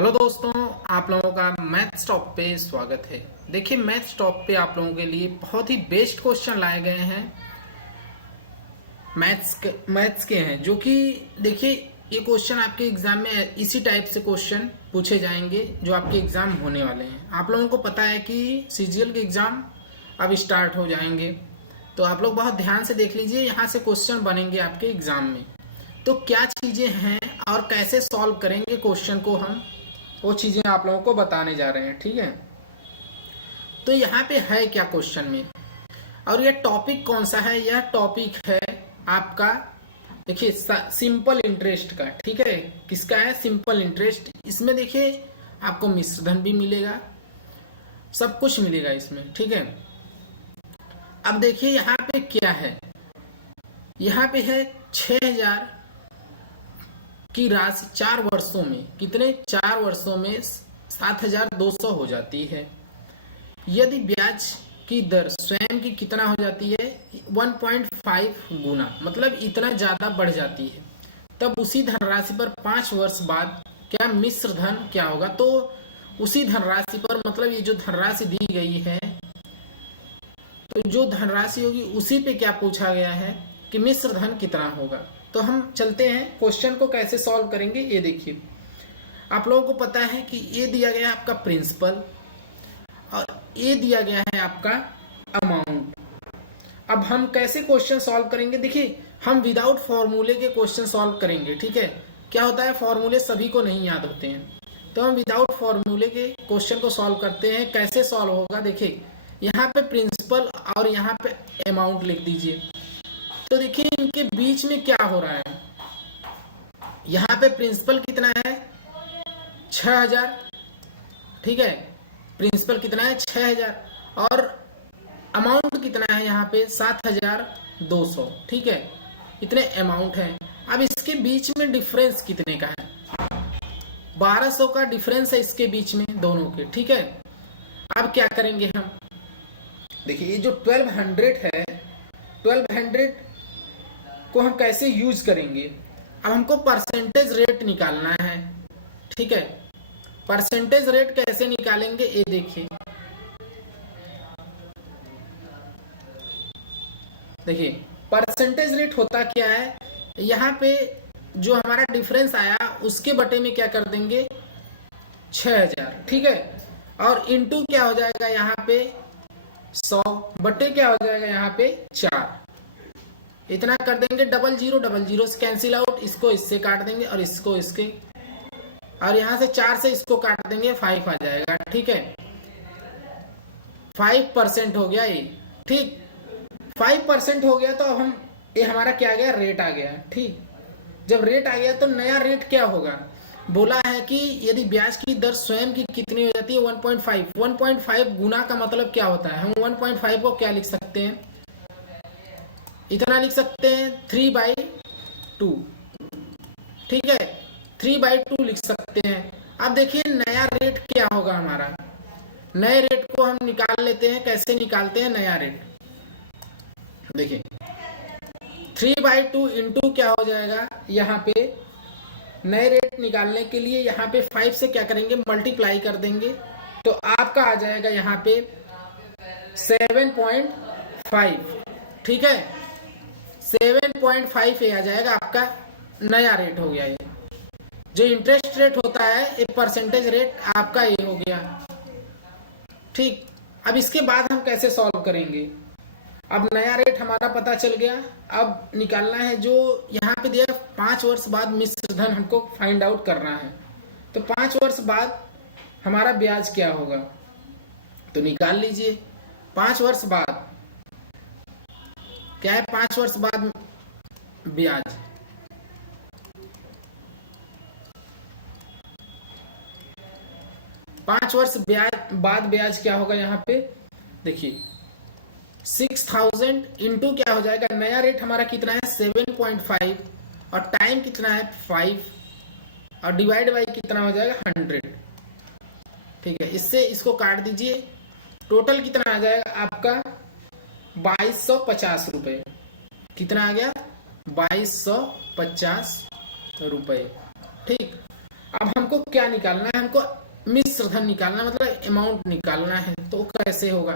Hello दोस्तों, आप लोगों का मैथ्स टॉप पे स्वागत है। देखिए, मैथ्स टॉप पे आप लोगों के लिए बहुत ही बेस्ट क्वेश्चन लाए गए हैं। मैथ्स के हैं जो कि देखिए, ये क्वेश्चन आपके एग्जाम में इसी टाइप से क्वेश्चन पूछे जाएंगे जो आपके एग्जाम होने वाले हैं। आप लोगों को पता है कि सीजीएल के एग्जाम अब स्टार्ट हो जाएंगे, तो आप लोग बहुत ध्यान से देख लीजिए। यहाँ से क्वेश्चन बनेंगे आपके एग्जाम में, तो क्या चीजें हैं और कैसे सॉल्व करेंगे क्वेश्चन को, हम वो चीजें आप लोगों को बताने जा रहे हैं। ठीक है, तो यहाँ पे है क्या क्वेश्चन में, और यह टॉपिक कौन सा है? यह टॉपिक है आपका, देखिए, सिंपल इंटरेस्ट का। ठीक है, किसका है? Simple interest. इसमें देखिए आपको मिश्र धन भी मिलेगा, सब कुछ मिलेगा इसमें। ठीक है, अब देखिए यहाँ पे क्या है। यहाँ पे है 6000 की राशि 4 वर्षों में, कितने? 4 वर्षों में 7200 हो जाती है। यदि ब्याज की दर स्वयं की कितना हो जाती है? 1.5 गुना, मतलब इतना ज्यादा बढ़ जाती है, तब उसी धनराशि पर 5 वर्ष बाद क्या मिश्र धन क्या होगा? तो उसी धनराशि पर, मतलब ये जो धनराशि दी गई है, तो जो धनराशि होगी उसी पे क्या पूछा गया है कि मिश्र धन कितना होगा। तो हम चलते हैं क्वेश्चन को कैसे सॉल्व करेंगे। ये देखिए, आप लोगों को पता है कि ये दिया गया है आपका प्रिंसिपल और ये दिया गया है आपका अमाउंट। अब हम कैसे क्वेश्चन सॉल्व करेंगे? देखिए, हम विदाउट फॉर्मूले के क्वेश्चन सॉल्व करेंगे। ठीक है, क्या होता है, फॉर्मूले सभी को नहीं याद होते हैं, तो हम विदाउट फॉर्मूले के क्वेश्चन को सॉल्व करते हैं। कैसे सॉल्व होगा? देखिए, यहाँ पे प्रिंसिपल और यहाँ पे अमाउंट लिख दीजिए। तो देखिए इनके बीच में क्या हो रहा है। यहाँ पे प्रिंसिपल कितना है? 6000। ठीक है, प्रिंसिपल कितना है? 6000, और अमाउंट कितना है यहाँ पे? 7200। ठीक है, इतने अमाउंट है। अब इसके बीच में डिफरेंस कितने का है? 1200 का डिफरेंस है इसके बीच में दोनों के। ठीक है, अब क्या करेंगे हम? देखिए, ये जो 1200 है, 1200 को हम कैसे यूज करेंगे? अब हमको परसेंटेज रेट निकालना है। ठीक है, परसेंटेज रेट कैसे निकालेंगे? ये देखिए, देखिए परसेंटेज रेट होता क्या है, यहाँ पे जो हमारा डिफरेंस आया उसके बटे में क्या कर देंगे? 6000। ठीक है, और इनटू क्या हो जाएगा यहाँ पे? 100 बटे क्या हो जाएगा यहाँ पे? 4। इतना कर देंगे। डबल जीरो से कैंसिल आउट, इसको इससे काट देंगे और इसको इसके, और यहाँ से 4 से इसको काट देंगे, 5 आ जाएगा। ठीक है, 5% हो गया ये। ठीक, 5% हो गया, तो अब हम, ये हमारा क्या आ गया? रेट आ गया। ठीक, जब रेट आ गया तो नया रेट क्या होगा? बोला है कि यदि ब्याज की दर स्वयं की कितनी हो जाती है? 1.5 गुना का मतलब क्या होता है? हम 1.5 को क्या लिख सकते हैं? इतना लिख सकते हैं 3/2। ठीक है, 3/2 लिख सकते हैं। अब देखिए नया रेट क्या होगा हमारा। नए रेट को हम निकाल लेते हैं। कैसे निकालते हैं नया रेट? देखिए, 3/2 इंटू क्या हो जाएगा यहाँ पे? नए रेट निकालने के लिए यहाँ पे 5 से क्या करेंगे? मल्टीप्लाई कर देंगे, तो आपका आ जाएगा यहाँ पे 7.5। ठीक है, 7.5 ये आ जाएगा आपका नया रेट हो गया। ये जो इंटरेस्ट रेट होता है, ये परसेंटेज रेट आपका ये हो गया। ठीक, अब इसके बाद हम कैसे सॉल्व करेंगे? अब नया रेट हमारा पता चल गया, अब निकालना है जो यहाँ पे दिया 5 वर्ष बाद मिश्र धन हमको फाइंड आउट करना है। तो 5 वर्ष बाद हमारा ब्याज क्या होगा? तो निकाल लीजिए। 5 वर्ष बाद क्या है? 5 वर्ष बाद ब्याज, पांच वर्ष बाद ब्याज क्या होगा यहाँ पे? देखिए, 6000 इंटू क्या हो जाएगा? नया रेट हमारा कितना है? 7.5, और टाइम कितना है? 5, और डिवाइड बाई कितना हो जाएगा? 100। ठीक है, इससे इसको काट दीजिए। टोटल कितना आ जाएगा आपका? 2250 रुपए। कितना आ गया? 2250 रुपए। ठीक, अब हम हमको क्या निकालना है, हमको मिश्र धन निकालना, मतलब अमाउंट निकालना है। तो कैसे होगा,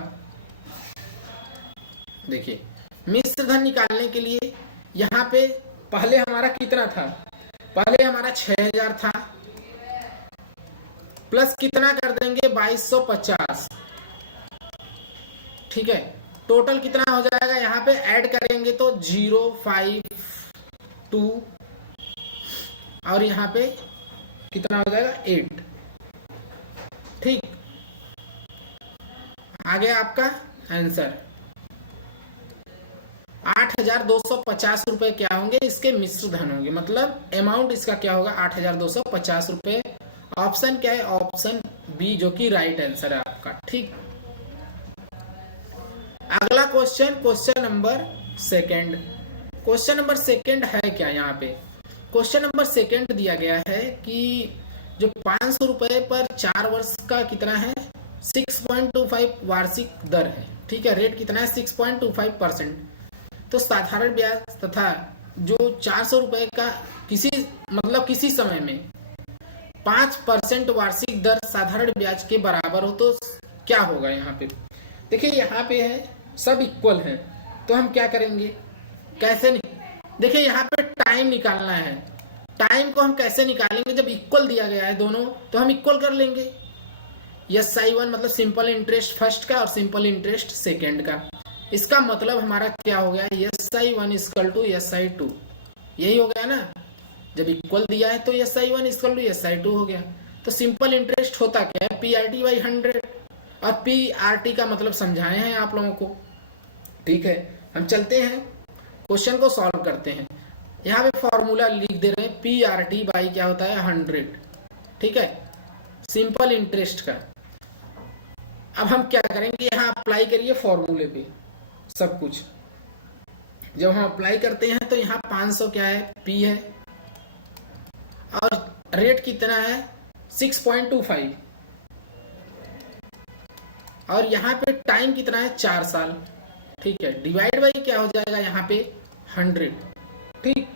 देखिए मिश्र धन निकालने के लिए यहाँ पे पहले हमारा कितना था, पहले हमारा 6000 था, प्लस कितना कर देंगे 2250, ठीक है। टोटल कितना हो जाएगा, यहाँ पे ऐड करेंगे तो 052 और यहाँ पे कितना हो जाएगा 8, ठीक। आगे आपका आंसर 8250 रुपए क्या होंगे, इसके मिश्र धन होंगे, मतलब अमाउंट इसका क्या होगा 8250 रुपए। ऑप्शन क्या है, ऑप्शन बी, जो कि राइट आंसर है आपका, ठीक। अगला question, question number second. Question number second है क्या, यहाँ पे क्वेश्चन नंबर सेकंड दिया गया है कि जो 500 रुपए पर 4 वर्ष का कितना है 6.25 वार्षिक दर है, ठीक है। रेट कितना है 6.25%। तो साधारण ब्याज तथा जो 400 रुपए का किसी समय में 5% वार्षिक दर साधारण ब्याज के बराबर हो तो क्या होगा। यहाँ पे देखिए, यहाँ पे है सब इक्वल है, तो हम क्या करेंगे, कैसे देखिए यहाँ पे टाइम निकालना है। टाइम को हम कैसे निकालेंगे, जब इक्वल दिया गया है दोनों तो हम इक्वल कर लेंगे। SI1 मतलब सिंपल इंटरेस्ट फर्स्ट का और सिंपल इंटरेस्ट सेकेंड का। इसका मतलब हमारा क्या हो गया, SI1 इक्वल टू SI2, यही हो गया ना। जब इक्वल दिया है तो SI1 इक्वल टू SI2 हो गया। तो सिंपल इंटरेस्ट होता क्या है PRT/100, और PRT का मतलब समझाए हैं आप लोगों को, ठीक है। हम चलते हैं क्वेश्चन को सॉल्व करते हैं। यहाँ पे फॉर्मूला लिख दे रहे हैं PRT बाई क्या होता है 100, ठीक है, सिंपल इंटरेस्ट का। अब हम क्या करेंगे, यहाँ अप्लाई करिए फॉर्मूले पे सब कुछ। जब हम अप्लाई करते हैं तो यहाँ 500 क्या है P है, और रेट कितना है 6.25, और यहाँ पे टाइम कितना है 4 साल, ठीक है। डिवाइड बाई क्या हो जाएगा यहाँ पे 100, ठीक।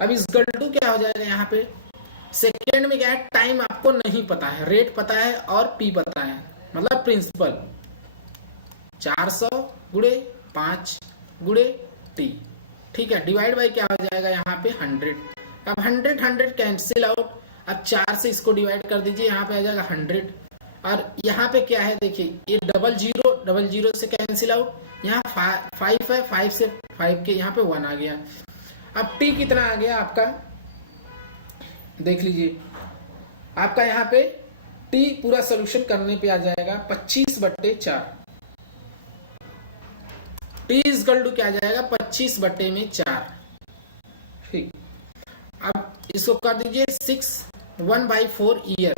अब इस गल्टू क्या हो जाएगा, यहाँ पे सेकेंड में क्या है, टाइम आपको नहीं पता है, रेट पता है और पी पता है, मतलब प्रिंसिपल 400 गुणे 5 गुणे टी, ठीक है। डिवाइड बाई क्या हो जाएगा यहाँ पे 100। अब 100 कैंसिल आउट, अब 4 से इसको डिवाइड कर दीजिए, यहाँ पे आ जाएगा 100, और यहाँ पे क्या है देखिए, ये 00 से कैंसिल आउट, यहाँ 5 है, 5 से 5 के यहाँ पे 1 आ गया। अब टी कितना आ गया आपका, देख लीजिए, आपका यहाँ पे टी पूरा सोल्यूशन करने पे आ जाएगा 25/4। टी इज इक्वल टू क्या आ जाएगा 25/4, ठीक। अब इसको कर दीजिए 1/4 ईयर,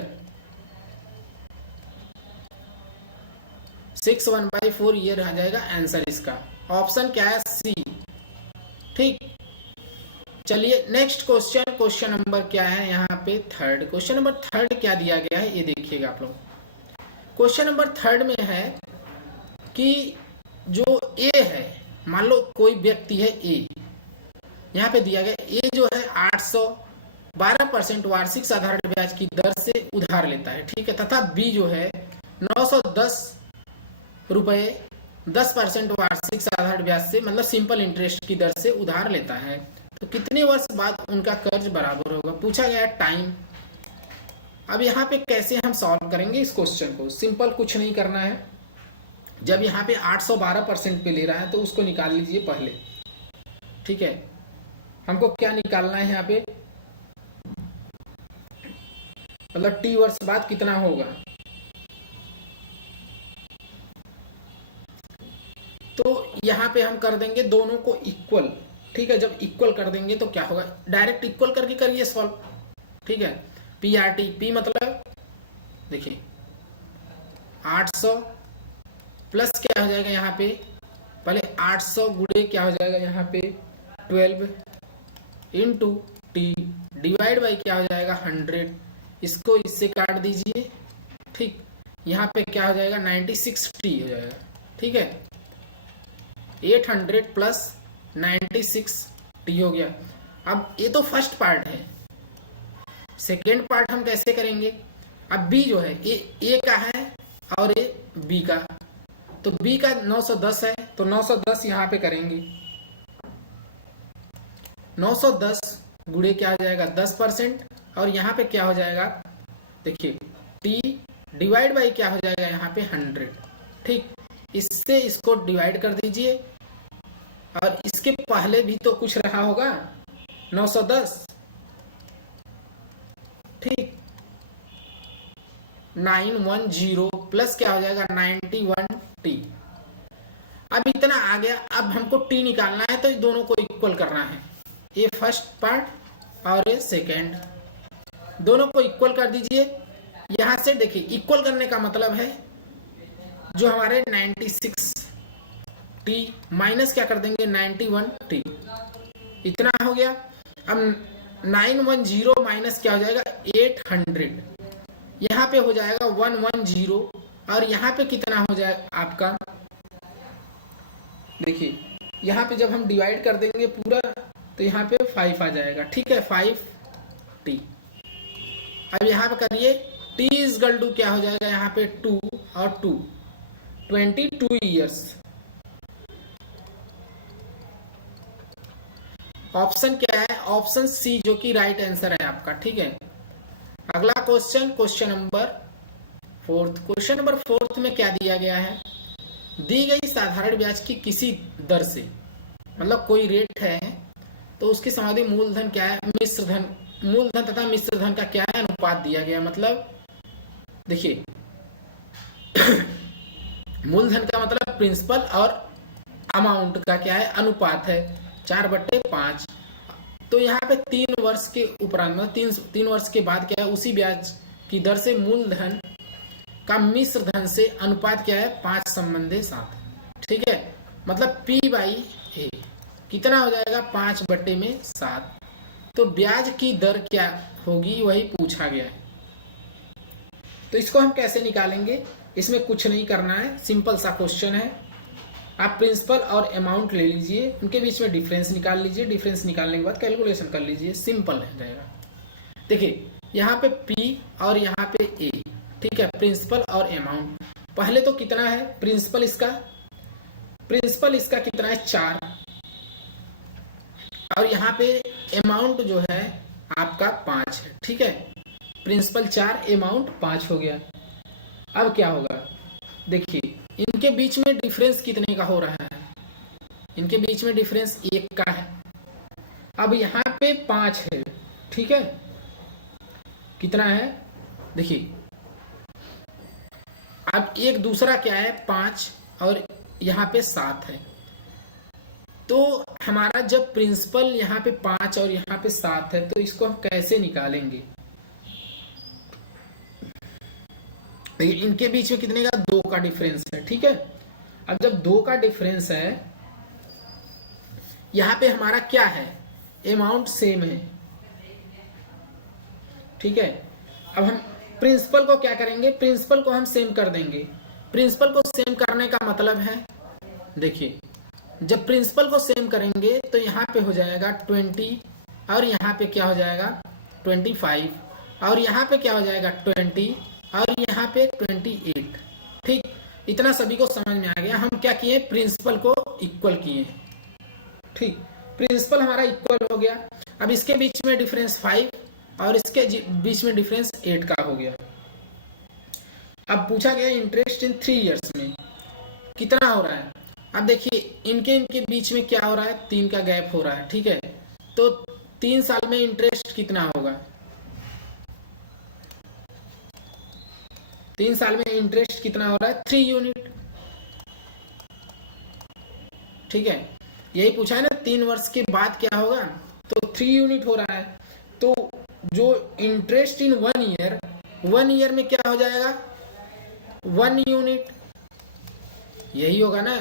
1/4 ईयर आ जाएगा आंसर इसका। ऑप्शन क्या है सी, ठीक। चलिए नेक्स्ट क्वेश्चन, क्वेश्चन नंबर क्या है यहाँ पे थर्ड। क्वेश्चन नंबर थर्ड क्या दिया गया है ये देखिएगा आप लोग। क्वेश्चन नंबर थर्ड में है कि जो ए है, मान लो कोई व्यक्ति है ए, यहाँ पे दिया गया ए जो है 812% वार्षिक साधारण ब्याज की दर से उधार लेता है, ठीक है, तथा बी जो है 910 रुपए 10% वार्षिक साधारण ब्याज से मतलब सिंपल इंटरेस्ट की दर से उधार लेता है। तो कितने वर्ष बाद उनका कर्ज बराबर होगा, पूछा गया टाइम। अब यहाँ पे कैसे हम सॉल्व करेंगे इस क्वेश्चन को, सिंपल कुछ नहीं करना है। जब यहाँ पे 812% पे ले रहा है तो उसको निकाल लीजिए पहले, ठीक है। हमको क्या निकालना है यहाँ पे, मतलब टी वर्ष बाद कितना होगा। तो यहाँ पे हम कर देंगे दोनों को इक्वल, ठीक है। जब इक्वल कर देंगे तो क्या होगा, डायरेक्ट इक्वल करके करिए सॉल्व, ठीक है। PRT, पी मतलब देखिए 800 प्लस क्या हो जाएगा यहाँ पे, पहले 800 गुणे क्या हो जाएगा यहाँ पे 12 इंटू टी, डिवाइड बाई क्या हो जाएगा 100, इसको इससे काट दीजिए, ठीक। यहाँ पे क्या हो जाएगा 96 टी हो जाएगा, ठीक है। 800 प्लस 96 टी हो गया। अब ये तो फर्स्ट पार्ट है, सेकेंड पार्ट हम कैसे करेंगे, अब बी जो है ए का है और ये बी का, तो बी का 910 है तो 910 यहाँ पे करेंगे। 910 गुणे क्या हो जाएगा 10%, और यहाँ पे क्या हो जाएगा देखिए टी डिवाइड बाई क्या हो जाएगा यहाँ पे 100। ठीक, इससे इसको डिवाइड कर दीजिए, और इसके पहले भी तो कुछ रहा होगा 910। ठीक, 910 प्लस क्या हो जाएगा 91t। अब इतना आ गया, अब हमको टी निकालना है तो ये दोनों को इक्वल करना है, ये फर्स्ट पार्ट और ये सेकेंड, दोनों को इक्वल कर दीजिए। यहां से देखिए इक्वल करने का मतलब है जो हमारे 96t माइनस क्या कर देंगे 91t, इतना हो गया। अब 910 माइनस क्या हो जाएगा 800, यहाँ पे हो जाएगा 110, और यहाँ पे कितना हो जाएगा आपका, देखिए यहाँ पे जब हम डिवाइड कर देंगे पूरा तो यहाँ पे 5 आ जाएगा। ठीक है, 5t। अब यहाँ पे करिए t इज इक्वल टू क्या हो जाएगा यहाँ पे 2 और 2 22 ईयर्स। ऑप्शन क्या है, ऑप्शन सी जो कि राइट आंसर है आपका। ठीक है, अगला question, question number 4। Question number 4 में क्या दिया गया है, दी गई साधारण ब्याज की किसी दर से, मतलब कोई रेट है तो उसकी समाधि मूलधन क्या है, मिश्र धन, मूलधन तथा मिश्र धन का क्या है अनुपात दिया गया। मतलब देखिए मूलधन का मतलब प्रिंसिपल और अमाउंट का क्या है अनुपात है 4/5। तो यहाँ पे 3 वर्ष के उपरांत मतलब 3 वर्ष के बाद क्या है उसी ब्याज की दर से मूलधन का मिश्र धन से अनुपात क्या है 5 संबंधे 7। ठीक है, मतलब P/A कितना हो जाएगा 5/7। तो ब्याज की दर क्या होगी वही पूछा गया है। तो इसको हम कैसे निकालेंगे, इसमें कुछ नहीं करना है, सिंपल सा क्वेश्चन है। आप प्रिंसिपल और अमाउंट ले लीजिए, उनके बीच में डिफरेंस निकाल लीजिए, डिफरेंस निकालने के बाद कैलकुलेशन कर लीजिए, सिंपल रहेगा। देखिए यहाँ पे P और यहाँ पे A, ठीक है, प्रिंसिपल और अमाउंट। पहले तो कितना है प्रिंसिपल इसका कितना है 4, और यहाँ पे अमाउंट जो है आपका 5 है। ठीक है, प्रिंसिपल 4 अमाउंट 5 हो गया। अब क्या होगा, देखिए इनके बीच में डिफरेंस कितने का हो रहा है, इनके बीच में डिफरेंस 1 का है। अब यहाँ पे 5 है, ठीक है, कितना है देखिए, अब एक दूसरा क्या है 5 और यहाँ पे 7 है। तो हमारा जब प्रिंसिपल यहाँ पे 5 और यहाँ पे 7 है तो इसको हम कैसे निकालेंगे, इनके बीच में कितने का 2 का डिफरेंस है। ठीक है, अब जब 2 का डिफरेंस है, यहाँ पे हमारा क्या है अमाउंट सेम है। ठीक है, अब हम प्रिंसिपल को क्या करेंगे, प्रिंसिपल को हम सेम कर देंगे। प्रिंसिपल को सेम करने का मतलब है, देखिए जब प्रिंसिपल को सेम करेंगे तो यहाँ पे हो जाएगा 20, और यहाँ पे क्या हो जाएगा 25, और यहाँ पे क्या हो जाएगा 20, और यहाँ पे 28। ठीक, इतना सभी को समझ में आ गया। हम क्या किए, प्रिंसिपल को इक्वल किए। ठीक, प्रिंसिपल हमारा इक्वल हो गया। अब इसके बीच में डिफरेंस 5 और इसके बीच में डिफरेंस 8 का हो गया। अब पूछा गया इंटरेस्ट इन 3 इयर्स में कितना हो रहा है। अब देखिए इनके बीच में क्या हो रहा है, 3 का गैप हो रहा है। ठीक है, तो 3 साल में इंटरेस्ट कितना होगा, 3 साल में इंटरेस्ट कितना हो रहा है 3 यूनिट। ठीक है, यही पूछा है ना 3 वर्ष के बाद क्या होगा, तो 3 यूनिट हो रहा है। तो जो इंटरेस्ट इन 1 ईयर में क्या हो जाएगा 1 यूनिट, यही होगा ना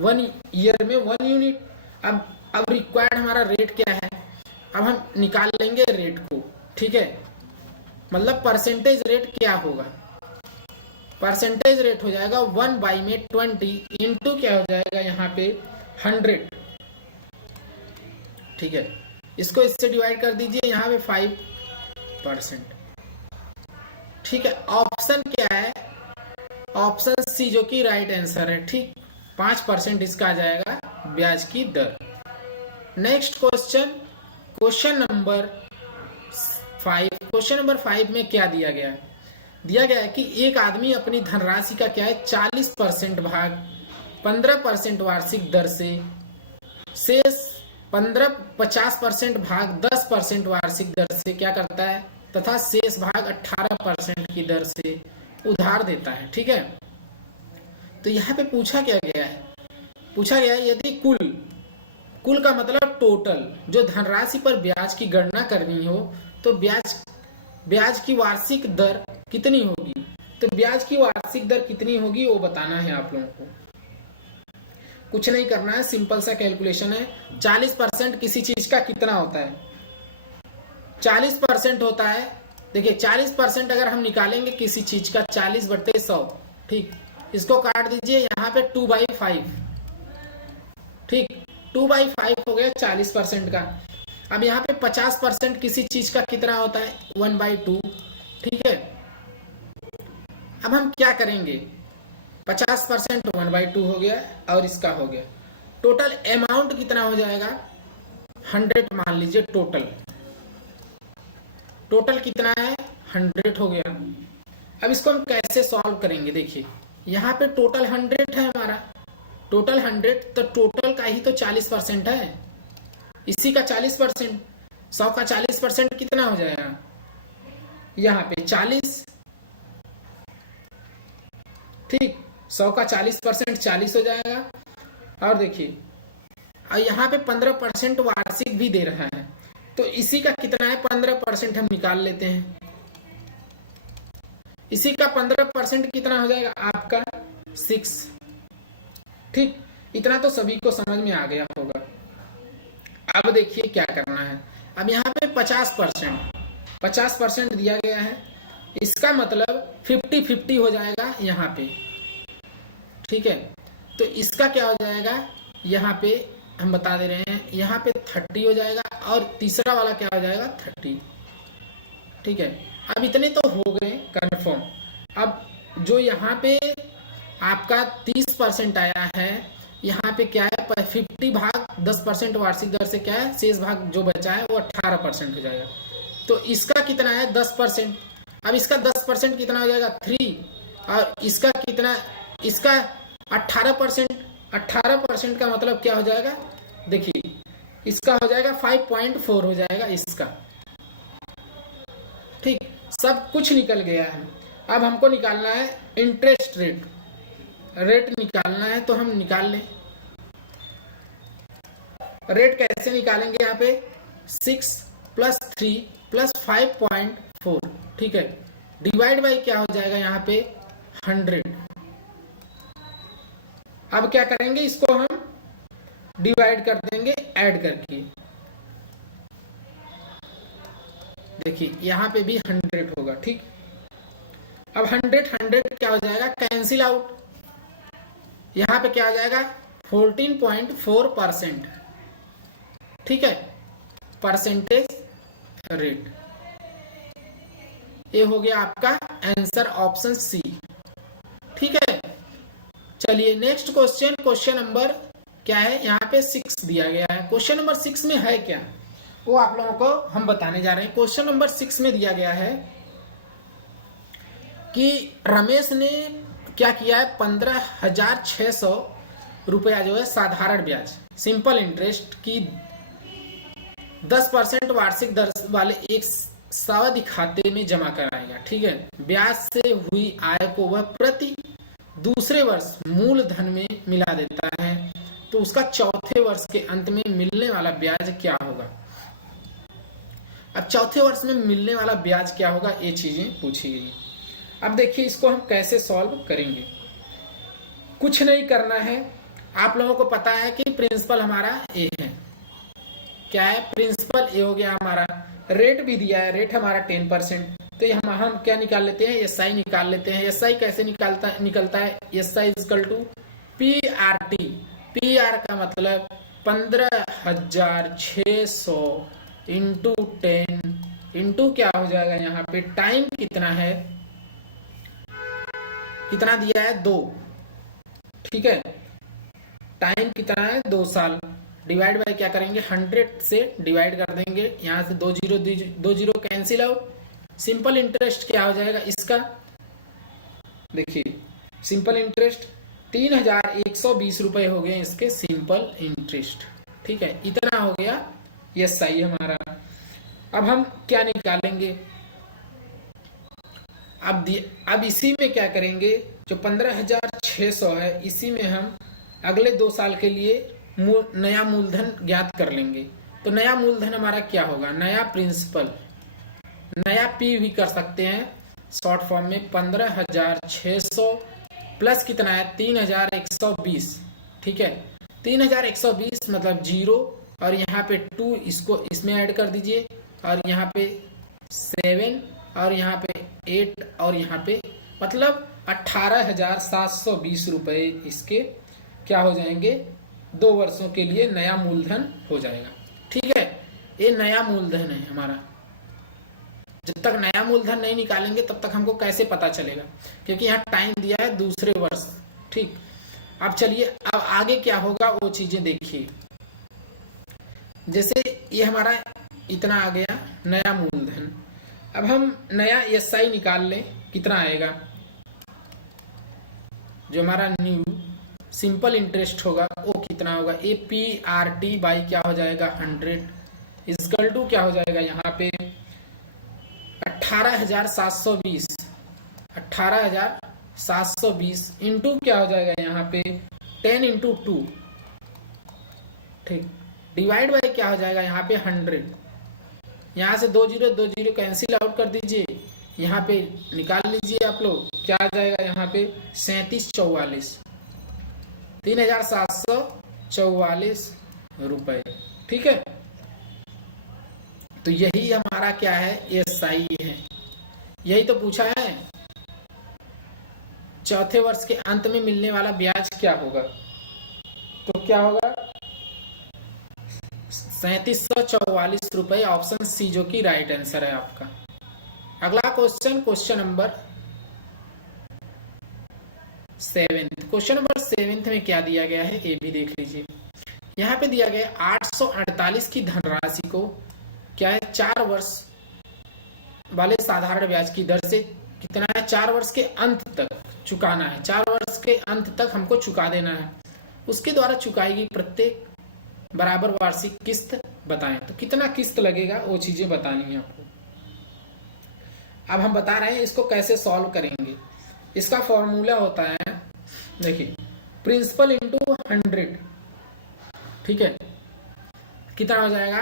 1 ईयर में 1 यूनिट। अब रिक्वायर्ड हमारा रेट क्या है, अब हम निकाल लेंगे रेट को। ठीक है, मतलब परसेंटेज रेट क्या होगा, परसेंटेज रेट हो जाएगा 1/20 इंटू क्या हो जाएगा यहाँ पे 100। ठीक है, इसको इससे डिवाइड कर दीजिए, यहाँ पे 5 5%। ठीक है, ऑप्शन क्या है? ऑप्शन सी जो कि राइट आंसर है। ठीक, 5% इसका आ जाएगा ब्याज की दर। Next question, question number 5। Question number 5 में क्या दिया गया है? दिया गया है कि एक आदमी अपनी धनराशि का क्या है 40% भाग 15% वार्षिक दर से शेष 50% भाग 10% वार्षिक दर से क्या करता है तथा शेष भाग 18% की दर से उधार देता है। ठीक है, तो यहाँ पे पूछा क्या गया है? पूछा गया है यदि कुल का मतलब टोटल जो धनराशि पर ब्याज की गणना करनी हो तो ब्याज की वार्षिक दर कितनी होगी? तो ब्याज की वार्षिक दर कितनी होगी वो बताना है आप लोगों को। कुछ नहीं करना है, सिंपल सा कैलकुलेशन है। 40% किसी चीज का कितना होता है? 40% होता है, देखिए 40% अगर हम निकालेंगे किसी चीज का 40/100, ठीक, इसको काट दीजिए यहाँ पे 2/5, ठीक, 2/5 हो गया 40% का। अब यहाँ पे 50% किसी चीज का कितना होता है? 1/2, ठीक है। अब हम क्या करेंगे? 50% 1/2 हो गया और इसका हो गया, टोटल अमाउंट कितना हो जाएगा? 100 मान लीजिए। टोटल कितना है? 100 हो गया। अब इसको हम कैसे सॉल्व करेंगे? देखिए यहाँ पे टोटल 100 है हमारा, टोटल 100, तो टोटल का ही तो 40% है, इसी का 40%, 100 का 40% कितना हो जाएगा? यहाँ पे 40, ठीक, 100 का 40% 40 हो जाएगा। और देखिए और यहाँ पे 15% वार्षिक भी दे रहा है, तो इसी का कितना है? 15% हम निकाल लेते हैं। इसी का 15% कितना हो जाएगा? आपका 6, ठीक, इतना तो सभी को समझ में आ गया होगा। अब देखिए क्या करना है। अब यहाँ पे 50% दिया गया है, इसका मतलब 50-50 हो जाएगा यहाँ पे, ठीक है। तो इसका क्या हो जाएगा? यहाँ पे हम बता दे रहे हैं, यहाँ पे 30 हो जाएगा और तीसरा वाला क्या हो जाएगा? 30, ठीक है। अब इतने तो हो गए कंफर्म। अब जो यहाँ पे आपका 30% आया है, यहाँ पे क्या है? 50 भाग 10% वार्षिक दर से क्या है? शेष भाग जो बचा है वो 18% हो जाएगा। तो इसका कितना है? 10%। अब इसका 10% कितना हो जाएगा? 3, और इसका कितना? इसका 18%। 18% का मतलब क्या हो जाएगा? देखिए इसका हो जाएगा 5.4 हो जाएगा इसका, ठीक, सब कुछ निकल गया है। अब हमको निकालना है इंटरेस्ट रेट निकालना है, तो हम निकाल लें। रेट कैसे निकालेंगे? यहाँ पे 6 + 3 + 5.4, ठीक है, डिवाइड बाई क्या हो जाएगा? यहाँ पे 100। अब क्या करेंगे? इसको हम डिवाइड कर देंगे ऐड करके। देखिए यहाँ पे भी 100 होगा, ठीक। अब 100 क्या हो जाएगा? Cancel out. यहाँ पे क्या हो जाएगा? 14.4%, ठीक है, परसेंटेज रेट। ये हो गया आपका आंसर, ऑप्शन सी, ठीक है। चलिए नेक्स्ट क्वेश्चन, क्वेश्चन नंबर क्या है? यहाँ पे 6 दिया गया है। क्वेश्चन नंबर 6 में है क्या, वो आप लोगों को हम बताने जा रहे हैं। क्वेश्चन नंबर 6 में दिया गया है कि रमेश ने क्या किया है? 15,600 रुपया जो है साधारण ब्याज, सिंपल इंटरेस्ट की 10% वार्षिक दर वाले एक सावधि खाते में जमा कराएगा, ठीक है। ब्याज से हुई आय को वह प्रति दूसरे वर्ष मूलधन में मिला देता है, तो उसका चौथे वर्ष के अंत में मिलने वाला ब्याज क्या होगा? अब चौथे वर्ष में मिलने वाला ब्याज क्या होगा, ये चीजें पूछी गई। अब देखिए इसको हम कैसे सॉल्व करेंगे। कुछ नहीं करना है, आप लोगों को पता है कि प्रिंसिपल हमारा ए है। क्या है? प्रिंसिपल ए हो गया हमारा। रेट भी दिया है, रेट हमारा 10%, तो हम क्या निकाल लेते हैं? एसआई निकाल लेते हैं। एसआई कैसे निकलता है? SI = PRT। PR का मतलब 15,600 × 10 इंटू क्या हो जाएगा यहाँ पे टाइम कितना है, कितना दिया है 2, ठीक है, टाइम कितना है 2 साल, डिवाइड बाय क्या करेंगे 100 से डिवाइड कर देंगे, यहाँ से 2 zero cancel out. Simple interest क्या हो जाएगा इसका, देखिए सिंपल इंटरेस्ट 3120 रुपए हो गए इसके सिंपल इंटरेस्ट, ठीक है, इतना हो गया ये सही हमारा। अब हम क्या निकालेंगे, अब इसी में क्या करेंगे, जो 15,600 है इसी में हम अगले 2 साल के लिए नया मूलधन ज्ञात कर लेंगे। तो नया मूलधन हमारा क्या होगा, नया प्रिंसिपल, नया पी भी कर सकते हैं शॉर्ट फॉर्म में, 15,600 प्लस कितना है 3,120, ठीक है, 3,120 मतलब 0 और यहाँ पे 2 इसको इसमें ऐड कर दीजिए और यहाँ पे 7 और यहाँ पे 8 और यहाँ पे मतलब 18,720 रुपए इसके क्या हो जाएंगे, 2 वर्षों के लिए नया मूलधन हो जाएगा, ठीक है। ये नया मूलधन है हमारा, जब तक नया मूलधन नहीं निकालेंगे तब तक हमको कैसे पता चलेगा, क्योंकि यहाँ टाइम दिया है दूसरे वर्ष, ठीक। अब चलिए अब आगे क्या होगा वो चीजें देखिए, जैसे ये हमारा इतना आ गया नया मूलधन, अब हम नया एसआई निकाल लें, कितना आएगा, जो हमारा न्यू सिंपल इंटरेस्ट होगा वो कितना होगा, APRT बाई क्या हो जाएगा 100 इक्वल टू क्या हो जाएगा यहाँ पे 18,720, 18,720 इंटू क्या हो जाएगा यहाँ पे 10 इंटू 2, ठीक, डिवाइड बाई क्या हो जाएगा यहाँ पे 100, यहाँ से 2 जीरो कैंसिल आउट कर दीजिए, यहाँ पे निकाल लीजिए आप लोग, क्या आ जाएगा यहाँ पे 3744, 3,744 रुपए, ठीक है। तो यही हमारा क्या है एसआई है, यही तो पूछा है चौथे वर्ष के अंत में मिलने वाला ब्याज क्या होगा, तो क्या होगा 3744 रुपए, ऑप्शन सी जो कि राइट आंसर है आपका। अगला question, question number 7, question number 7 में क्या दिया गया है ये भी देख लीजिए। यहाँ पे दिया गया 848 की धनराशि को क्या है 4 वर्ष वाले साधारण ब्याज की दर से कितना है 4 वर्ष के अंत तक चुकाना है, 4 वर्ष के अंत तक हमको चुका देना है, उसके द्वारा चुकाई गई प्रत्येक बराबर वार्षिक किस्त बताएं। तो कितना किस्त लगेगा वो चीजें बतानी है आपको। अब हम बता रहे हैं इसको कैसे सॉल्व करेंगे। इसका फॉर्मूला होता है, देखिए प्रिंसिपल इंटू 100, ठीक है, कितना हो जाएगा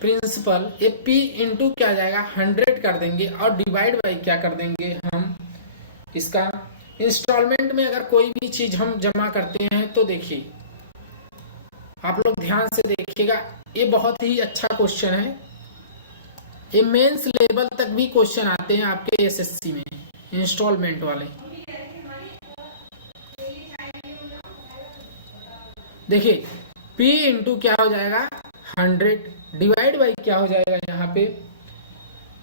प्रिंसिपल, ये पी इंटू क्या आ जाएगा 100 कर देंगे और डिवाइड बाई क्या कर देंगे हम इसका इंस्टॉलमेंट में अगर कोई भी चीज हम जमा करते हैं तो देखिए आप लोग ध्यान से देखिएगा, ये बहुत ही अच्छा क्वेश्चन है, ये मेंस लेवल तक भी क्वेश्चन आते हैं आपके एसएससी में इंस्टॉलमेंट वाले। देखिए P इंटू क्या हो जाएगा 100 डिवाइड बाई क्या हो जाएगा यहाँ पे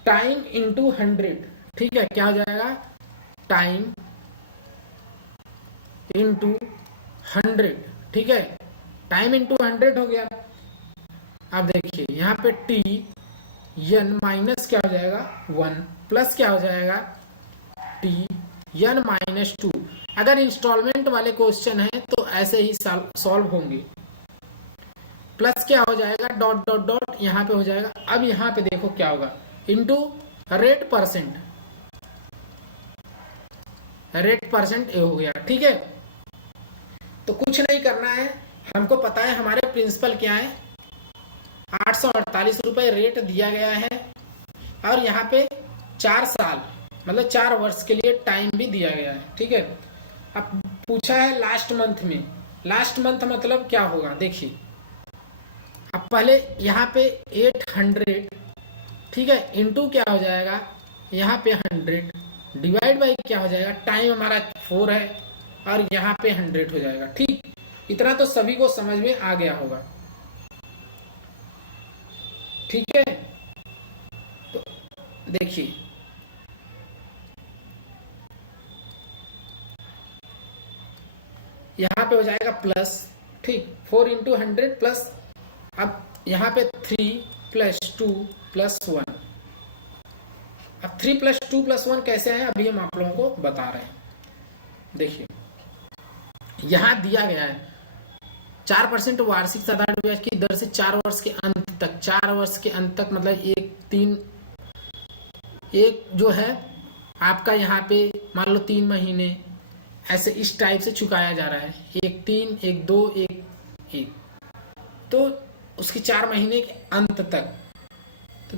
टाइम इंटू 100, ठीक है, क्या हो जाएगा टाइम इंटू 100, ठीक है, टाइम इंटू 100 हो गया। अब देखिए यहाँ पे टी एन माइनस क्या हो जाएगा 1 प्लस क्या हो जाएगा टी एन माइनस 2। अगर इंस्टॉलमेंट वाले क्वेश्चन है तो ऐसे ही सॉल्व होंगे। प्लस क्या हो जाएगा डॉट डॉट डॉट यहाँ पे हो जाएगा। अब यहाँ पे देखो क्या होगा into rate percent, rate percent ए हो गया, ठीक है। तो कुछ नहीं करना है, हमको पता है हमारे प्रिंसिपल क्या है 848 रुपए रेट दिया गया है और यहाँ पे 4 साल मतलब 4 वर्ष के लिए टाइम भी दिया गया है, ठीक है। अब पूछा है लास्ट मंथ में, लास्ट मंथ मतलब क्या होगा देखिए, अब पहले यहाँ पे 800, ठीक है, इंटू क्या हो जाएगा यहाँ पे 100 डिवाइड बाई क्या हो जाएगा टाइम हमारा 4 है और यहाँ पे 100 हो जाएगा, ठीक। इतना तो सभी को समझ में आ गया होगा, ठीक है। देखिए यहाँ पे हो जाएगा प्लस, ठीक, 4 × 100 प्लस, अब यहाँ पे 3 + 2 + 1। अब 3 + 2 + 1 कैसे आए अभी हम आप लोगों को बता रहे हैं। देखिए यहाँ दिया गया है 4% वार्षिक साधारण ब्याज की दर से 4 वर्ष के अंत तक, 4 वर्ष के अंत तक मतलब 1 जो है आपका यहाँ पे मान लो 3 महीने ऐसे इस टाइप से चुकाया जा रहा है, 1 3 1 2 1 1, तो उसकी 4 महीने के अंत तक तो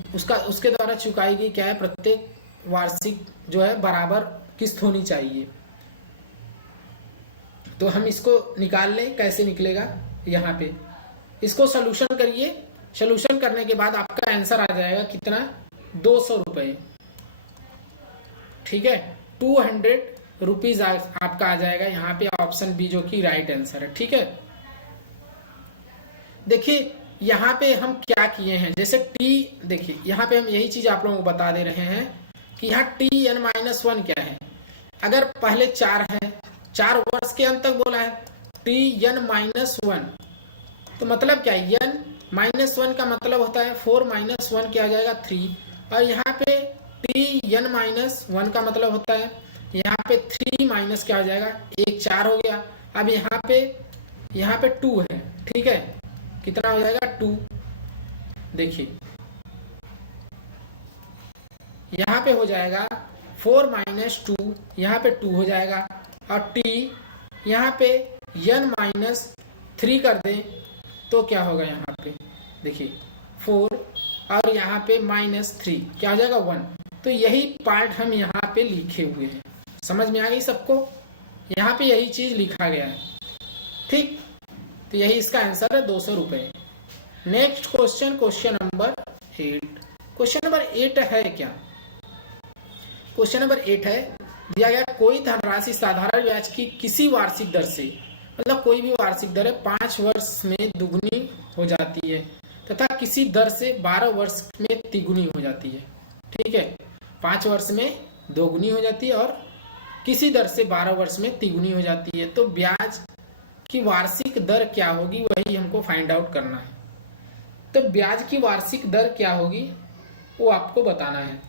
उसके द्वारा चुकाई गई क्या है, प्रत्येक वार्षिक जो है बराबर किस्त होनी चाहिए। तो हम इसको निकाल लें, कैसे निकलेगा, यहाँ पे इसको सोल्यूशन करिए। सोल्यूशन करने के बाद आपका आंसर आ जाएगा कितना, 200 रुपये, ठीक है, 200 रुपीज आपका आ जाएगा यहाँ पे, ऑप्शन बी जो कि राइट आंसर है, ठीक है। देखिए यहाँ पे हम क्या किए हैं, जैसे टी, देखिए यहाँ पे हम यही चीज आप लोगों को बता दे रहे हैं कि यहाँ Tn-1 क्या है। अगर पहले 4 है, 4 वर्ष के अंत तक बोला है, Tn-1 तो मतलब क्या है, n-1 का मतलब होता है 4 - 1 क्या हो जाएगा 3, और यहाँ पे Tn-1 का मतलब होता है यहाँ पे 3 माइनस क्या हो जाएगा 1, 4 हो गया। अब यहाँ पे 2 है, ठीक है, कितना हो जाएगा 2। देखिए यहाँ पे हो जाएगा 4 - 2, यहाँ पे 2 हो जाएगा, और t यहाँ पे n-3 कर दें तो क्या होगा, यहाँ पे देखिए 4 और यहाँ पे -3 क्या हो जाएगा 1। तो यही पार्ट हम यहाँ पे लिखे हुए हैं, समझ में आ गई सबको, यहाँ पे यही चीज लिखा गया है, ठीक। तो यही इसका आंसर है 200 रुपये। Next question, question number 8। Question number 8 है क्या, क्वेश्चन नंबर 8 है, दिया गया कोई धनराशि साधारण ब्याज की किसी वार्षिक दर से, मतलब कोई भी वार्षिक दर है 5 वर्ष में दुगुनी हो जाती है तथा किसी दर से 12 वर्ष में तिगुनी हो जाती है, ठीक है। 5 वर्ष में दोगुनी हो जाती है और किसी दर से 12 वर्ष में तिगुनी हो जाती है। तो ब्याज की वार्षिक दर क्या होगी वही हमको फाइंड आउट करना है। तो ब्याज की वार्षिक दर क्या होगी वो आपको बताना है।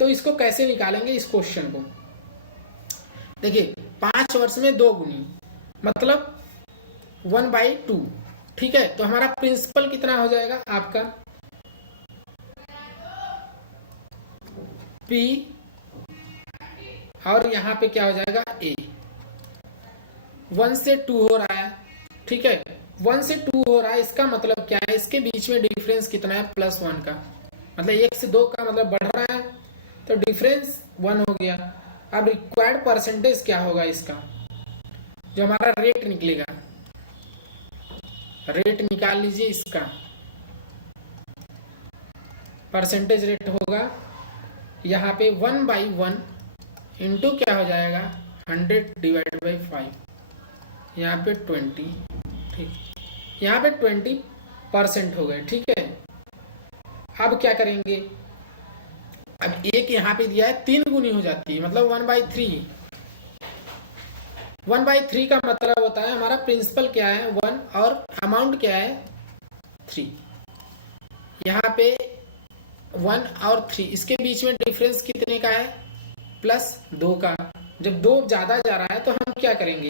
तो इसको कैसे निकालेंगे इस क्वेश्चन को, देखिए 5 वर्ष में 2 गुनी मतलब 1/2, ठीक है। तो हमारा प्रिंसिपल कितना हो जाएगा आपका P, और यहाँ पे क्या हो जाएगा A। 1 से 2 हो रहा है, ठीक है, 1 से 2 हो रहा है, इसका मतलब क्या है, इसके बीच में डिफरेंस कितना है +1 का, मतलब 1 से 2 का मतलब बढ़ रहा है, तो डिफरेंस 1 हो गया। अब रिक्वायर्ड परसेंटेज क्या होगा इसका, जो हमारा रेट निकलेगा, रेट निकाल लीजिए, इसका परसेंटेज रेट होगा यहाँ पे 1/1 इंटू क्या हो जाएगा 100/5, यहाँ पे 20, ठीक, यहाँ पे 20% हो गए, ठीक है। अब क्या करेंगे, अब एक यहाँ पे दिया है 3 गुनी हो जाती है, मतलब 1/3। 1/3 का मतलब होता है हमारा प्रिंसिपल क्या है 1 और अमाउंट क्या है 3। यहाँ पे 1 और 3 इसके बीच में डिफरेंस कितने का है +2 का। जब 2 ज्यादा जा रहा है तो हम क्या करेंगे,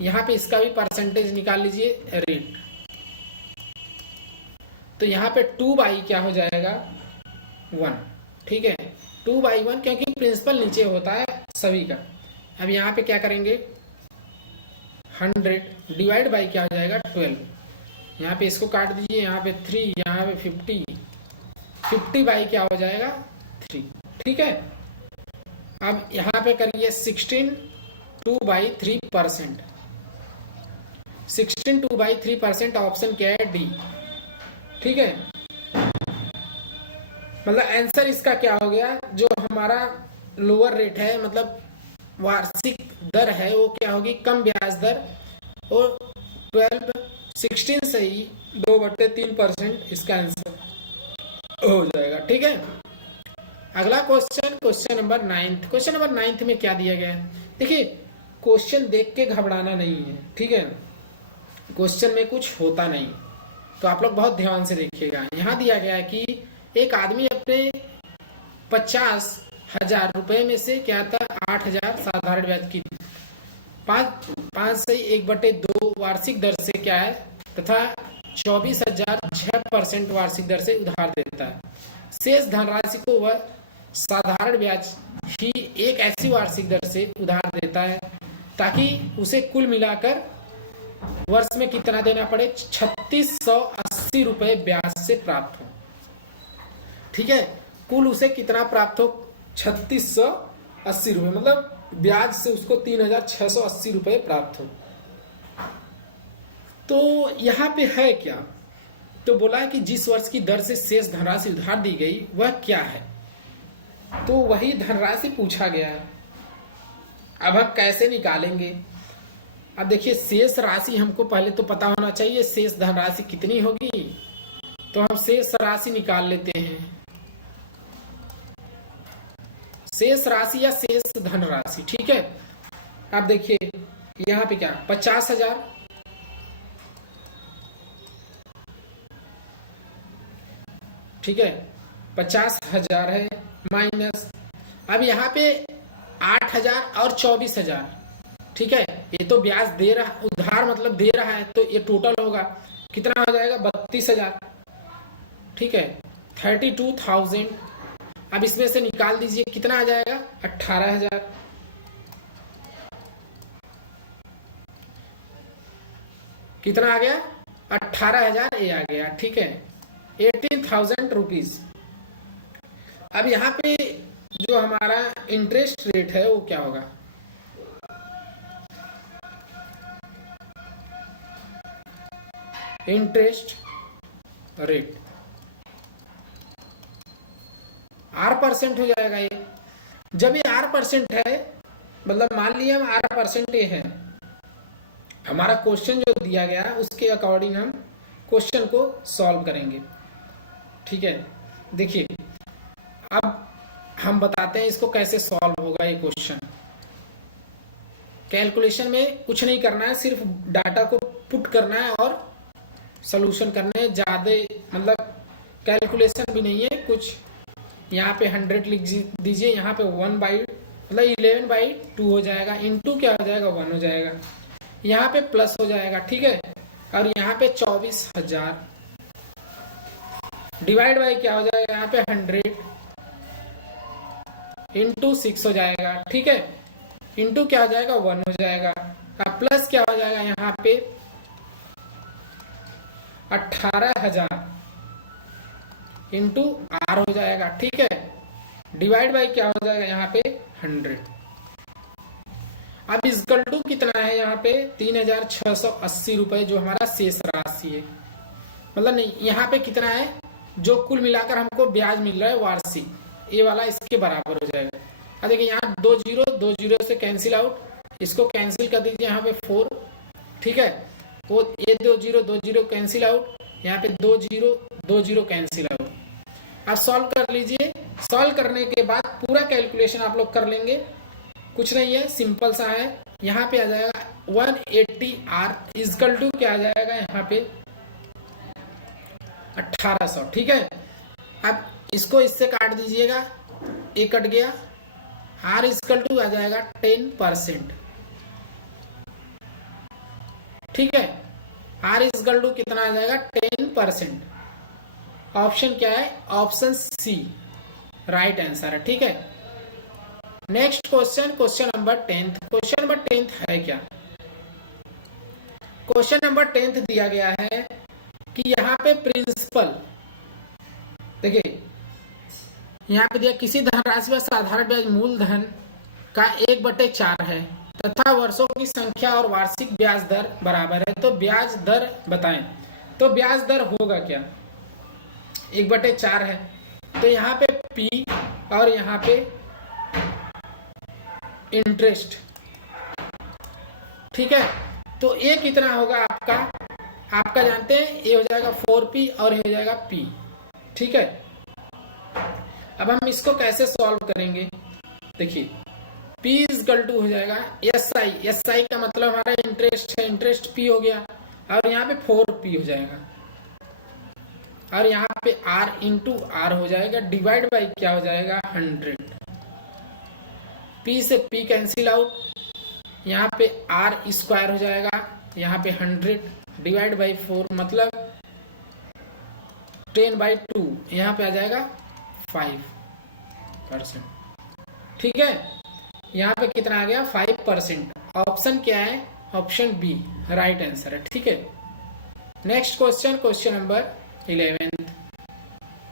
यहाँ पे इसका भी परसेंटेज निकाल लीजिए रेट। तो यहाँ पे 2/, क्या हो जाएगा 1, ठीक है, 2/1, क्योंकि प्रिंसिपल नीचे होता है सभी का। अब यहाँ पे क्या करेंगे 100 डिवाइड बाई क्या हो जाएगा 12, यहाँ पे इसको काट दीजिए, यहाँ पे 3, यहाँ पे 50/, क्या हो जाएगा 3, ठीक है। अब यहाँ पे करिए 16 2/3%, 16 2/3%, ऑप्शन क्या है डी, ठीक है। मतलब आंसर इसका क्या हो गया, जो हमारा लोअर रेट है, मतलब वार्षिक दर है, वो क्या होगी कम ब्याज दर, और 16 से ही 2/3% इसका आंसर हो जाएगा, ठीक है। अगला question, question number 9। Question number 9 में क्या दिया गया है? देखिए, क्वेश्चन देख के घबराना नहीं है, ठीक है। क्वेश्चन में कुछ होता नहीं, तो आप लोग बहुत ध्यान से देखिएगा। यहाँ दिया गया है कि एक आदमी अपने 50,000 रुपए में से क्या था, 8,000 साधारण ब्याज की 5 से 1/2 वार्षिक दर से क्या है तथा 24,000 6% वार्षिक दर से उधार देता है। शेष धनराशि को वह साधारण ब्याज ही एक ऐसी वार्षिक दर से उधार देता है ताकि उसे कुल मिलाकर वर्ष में कितना देना पड़े, 3680 रुपए ब्याज से प्राप्त हो। ठीक है, कुल उसे कितना प्राप्त हो, 3680 रुपए, मतलब ब्याज से उसको 3680 रुपए प्राप्त हो। तो यहाँ पे है क्या, तो बोला है कि जिस वर्ष की दर से शेष धनराशि उधार दी गई वह क्या है, तो वही धनराशि पूछा गया है। अब हम कैसे निकालेंगे? अब देखिए, शेष राशि हमको पहले तो पता होना चाहिए शेष धनराशि कितनी होगी, तो हम शेष राशि निकाल लेते हैं। शेष राशि या शेष धनराशि, ठीक है। अब देखिए यहाँ पे क्या, 50,000 ठीक है, 50,000 है माइनस, अब यहाँ पे 8,000 और 24,000, ठीक है। ये तो ब्याज दे रहा, उधार मतलब दे रहा है, तो ये टोटल होगा कितना हो जाएगा, 32,000, ठीक है, 32,000। अब इसमें से निकाल दीजिए कितना आ जाएगा, 18,000। कितना आ गया, 18,000 ये आ गया, ठीक है, 18,000 रुपीज। अब यहाँ पे जो हमारा इंटरेस्ट रेट है वो क्या होगा, इंटरेस्ट रेट R% हो जाएगा। ये जब ये R% है, मतलब मान लिया हम R% ये है, हमारा क्वेश्चन जो दिया गया है उसके अकॉर्डिंग हम क्वेश्चन को सॉल्व करेंगे, ठीक है। देखिए, अब हम बताते हैं इसको कैसे सॉल्व होगा ये क्वेश्चन। कैलकुलेशन में कुछ नहीं करना है, सिर्फ डाटा को पुट करना है और सॉल्यूशन करने हैं। ज्यादा मतलब कैलकुलेशन भी नहीं है कुछ। यहाँ पे 100 लिख दीजिए, यहाँ पे 1/, मतलब 11/2 हो जाएगा, इंटू क्या हो जाएगा, 1 हो जाएगा, यहाँ पे प्लस हो जाएगा, ठीक है। और यहाँ पे 24,000 डिवाइड बाई क्या हो जाएगा, यहाँ पे 100 इंटू 6 हो जाएगा, ठीक है, इंटू क्या हो जाएगा, 1 हो जाएगा। अब प्लस क्या हो जाएगा, यहाँ पे 18,000 इंटू R हो जाएगा, ठीक है, डिवाइड बाई क्या हो जाएगा, यहाँ पे 100। अब इक्वल टू कितना है, यहाँ पे 3,680 रुपए जो हमारा शेष राशि है, मतलब नहीं, यहाँ पे कितना है जो कुल मिलाकर हमको ब्याज मिल रहा है वार्षिक, ये वाला इसके बराबर हो जाएगा। अब देखिए यहाँ 2 0 से कैंसिल आउट, इसको कैंसिल कर दीजिए, यहाँ पे 4, ठीक है, वो ये 2 0 कैंसिल आउट, यहाँ पे 2 0 कैंसिल आउट। अब सॉल्व कर लीजिए। सॉल्व करने के बाद पूरा कैलकुलेशन आप लोग कर लेंगे, कुछ नहीं है, सिंपल सा है। यहाँ पे आ जाएगा 180R इक्वल टू क्या आ जाएगा, यहाँ पे 1800, ठीक है। अब इसको इससे काट दीजिएगा, ये कट गया, R इक्वल टू आ जाएगा 10%, ठीक है। R इक्वल टू कितना आ जाएगा, 10%। ऑप्शन क्या है, ऑप्शन सी राइट आंसर है, ठीक है। Next question, question number 10। Question number 10 है क्या, क्वेश्चन नंबर 10 दिया गया है कि यहाँ पे प्रिंसिपल, देखिए यहाँ पे दिया किसी धनराशि पर साधारण ब्याज मूलधन का 1/4 है तथा वर्षों की संख्या और वार्षिक ब्याज दर बराबर है, तो ब्याज दर बताएं। तो ब्याज दर होगा क्या, 1/4 है, तो यहाँ पे P और यहाँ पे इंटरेस्ट, ठीक है। तो ये कितना होगा आपका जानते हैं, ये हो जाएगा 4P और ये हो जाएगा P, ठीक है। अब हम इसको कैसे सॉल्व करेंगे, देखिए P इजकल टू हो जाएगा SI, SI का मतलब हमारा इंटरेस्ट है, इंटरेस्ट P हो गया, और यहाँ पे 4P हो जाएगा, और यहाँ पे R इंटू R हो जाएगा, डिवाइड बाई क्या हो जाएगा 100। P से P कैंसिल आउट, यहाँ पे R स्क्वायर हो जाएगा, यहाँ पे 100 डिवाइड बाई 4 मतलब 10/2, यहाँ पे आ जाएगा 5%। ठीक है, यहाँ पे कितना आ गया 5%। ऑप्शन क्या है, ऑप्शन बी राइट आंसर है। ठीक है, नेक्स्ट क्वेश्चन, क्वेश्चन नंबर 11।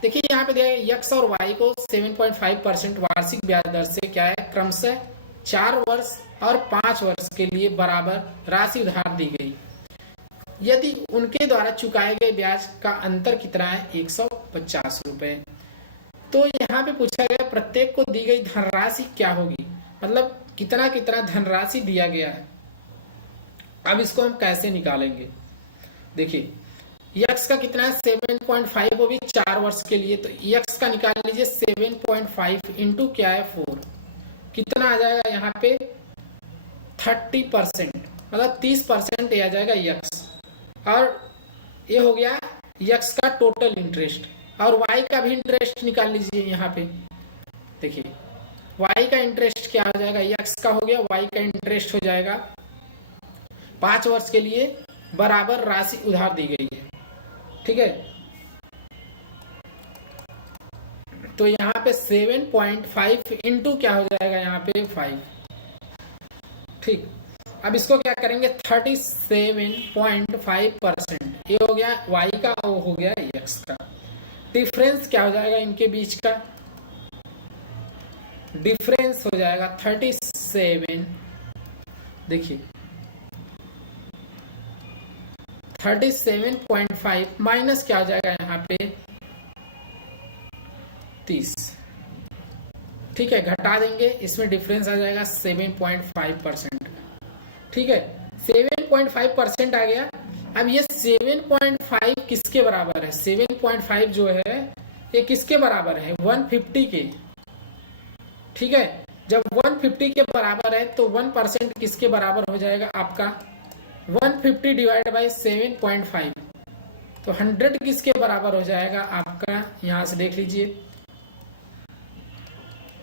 देखिए यहाँ पे दिया x और y को 7.5% वार्षिक ब्याज दर से क्या है क्रमशः 4 वर्ष और 5 वर्ष के लिए बराबर राशि उधार दी गई, यदि उनके द्वारा चुकाए गए ब्याज का अंतर कितना है 150 रुपए। तो यहाँ पे पूछा गया प्रत्येक को दी गई धनराशि क्या होगी, मतलब कितना कितना धनराशि दिया गया है। अब इसको हम कैसे निकालेंगे, देखिए x का कितना है 7.5, वो भी 4 वर्ष के लिए, तो x का निकाल लीजिए 7.5 इंटू क्या है 4, कितना आ जाएगा यहाँ पे 30%, मतलब 30% ये आ जाएगा x, और ये हो गया x का टोटल इंटरेस्ट, और y का भी इंटरेस्ट निकाल लीजिए यहाँ पे। देखिए y का इंटरेस्ट क्या हो जाएगा, x का हो गया, y का इंटरेस्ट हो जाएगा 5 वर्ष के लिए बराबर राशि उधार दी गई है। ठीक है, तो यहाँ पे 7.5 इंटू क्या हो जाएगा यहाँ पे 5। ठीक, अब इसको क्या करेंगे 37.5%, ये हो गया y का, वो हो गया x का। डिफरेंस क्या हो जाएगा इनके बीच का, डिफरेंस हो जाएगा 37, देखिए 37.5 माइनस क्या हो जाएगा यहाँ पे 30। ठीक है, घटा देंगे, इसमें डिफरेंस आ जाएगा 7.5%। ठीक है, 7.5% आ गया। अब ये 7.5 किसके बराबर है, 7.5 जो है ये किसके बराबर है 150 के। ठीक है, जब 150 के बराबर है तो 1% किसके बराबर हो जाएगा आपका 150 डिवाइड बाई 7.5, तो 100 किसके बराबर हो जाएगा आपका, यहां से देख लीजिए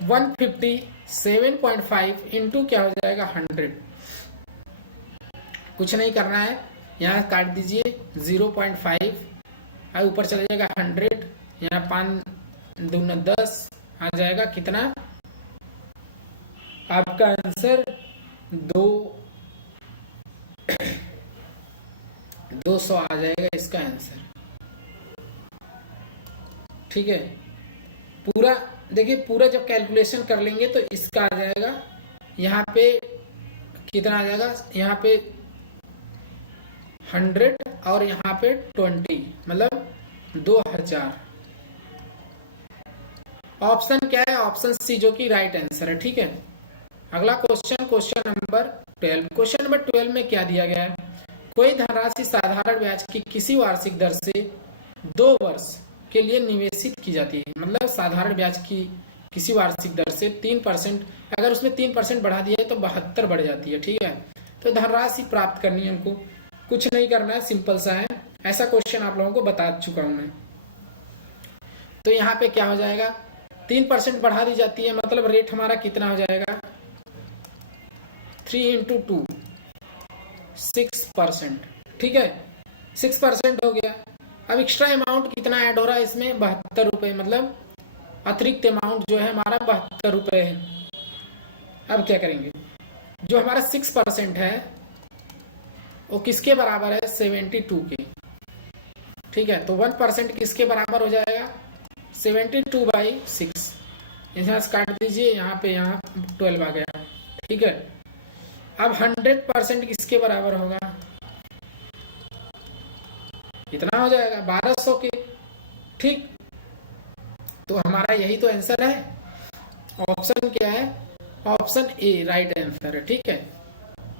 150 7.5 इंटू क्या हो जाएगा 100। कुछ नहीं करना है, यहाँ काट दीजिए 0.5, और ऊपर चला जाएगा 100, यहाँ 5 दूना 10 आ जाएगा कितना आपका आंसर 200 आ जाएगा इसका आंसर। ठीक है, पूरा देखिए, पूरा जब कैलकुलेशन कर लेंगे तो इसका आ जाएगा यहाँ पे कितना आ जाएगा, यहाँ पे 100 और यहाँ पे 20, मतलब 2000। ऑप्शन क्या है, ऑप्शन सी जो कि राइट आंसर है। ठीक है, अगला question, question number 12। Question number 12 में क्या दिया गया है, कोई धनराशि साधारण ब्याज की किसी वार्षिक दर से 2 वर्ष के लिए निवेशित की जाती है, मतलब साधारण ब्याज की किसी वार्षिक दर से 3%, अगर उसमें 3% बढ़ा दिया है तो 72 बढ़ जाती है। ठीक है, तो धनराशि प्राप्त करनी है हमको, कुछ नहीं करना है, सिंपल सा है, ऐसा क्वेश्चन आप लोगों को बता चुका हूं मैं। तो यहाँ पे क्या हो जाएगा 3% बढ़ा दी जाती है, मतलब रेट हमारा कितना हो जाएगा 3 इंटू 2 6%। ठीक है, 6% हो गया। अब एक्स्ट्रा अमाउंट कितना ऐड हो रहा है इसमें 72 रुपए, मतलब अतिरिक्त अमाउंट जो है हमारा 72 रुपए है। अब क्या करेंगे, जो हमारा 6% है वो किसके बराबर है 72 के। ठीक है, तो 1% किसके बराबर हो जाएगा 72/6, यहाँ से काट दीजिए, यहाँ पे यहाँ 12 आ गया। ठीक है, अब 100% किसके बराबर होगा, कितना हो जाएगा 1200 के। ठीक, तो हमारा यही तो आंसर है, ऑप्शन क्या है, ऑप्शन ए राइट आंसर है। ठीक है,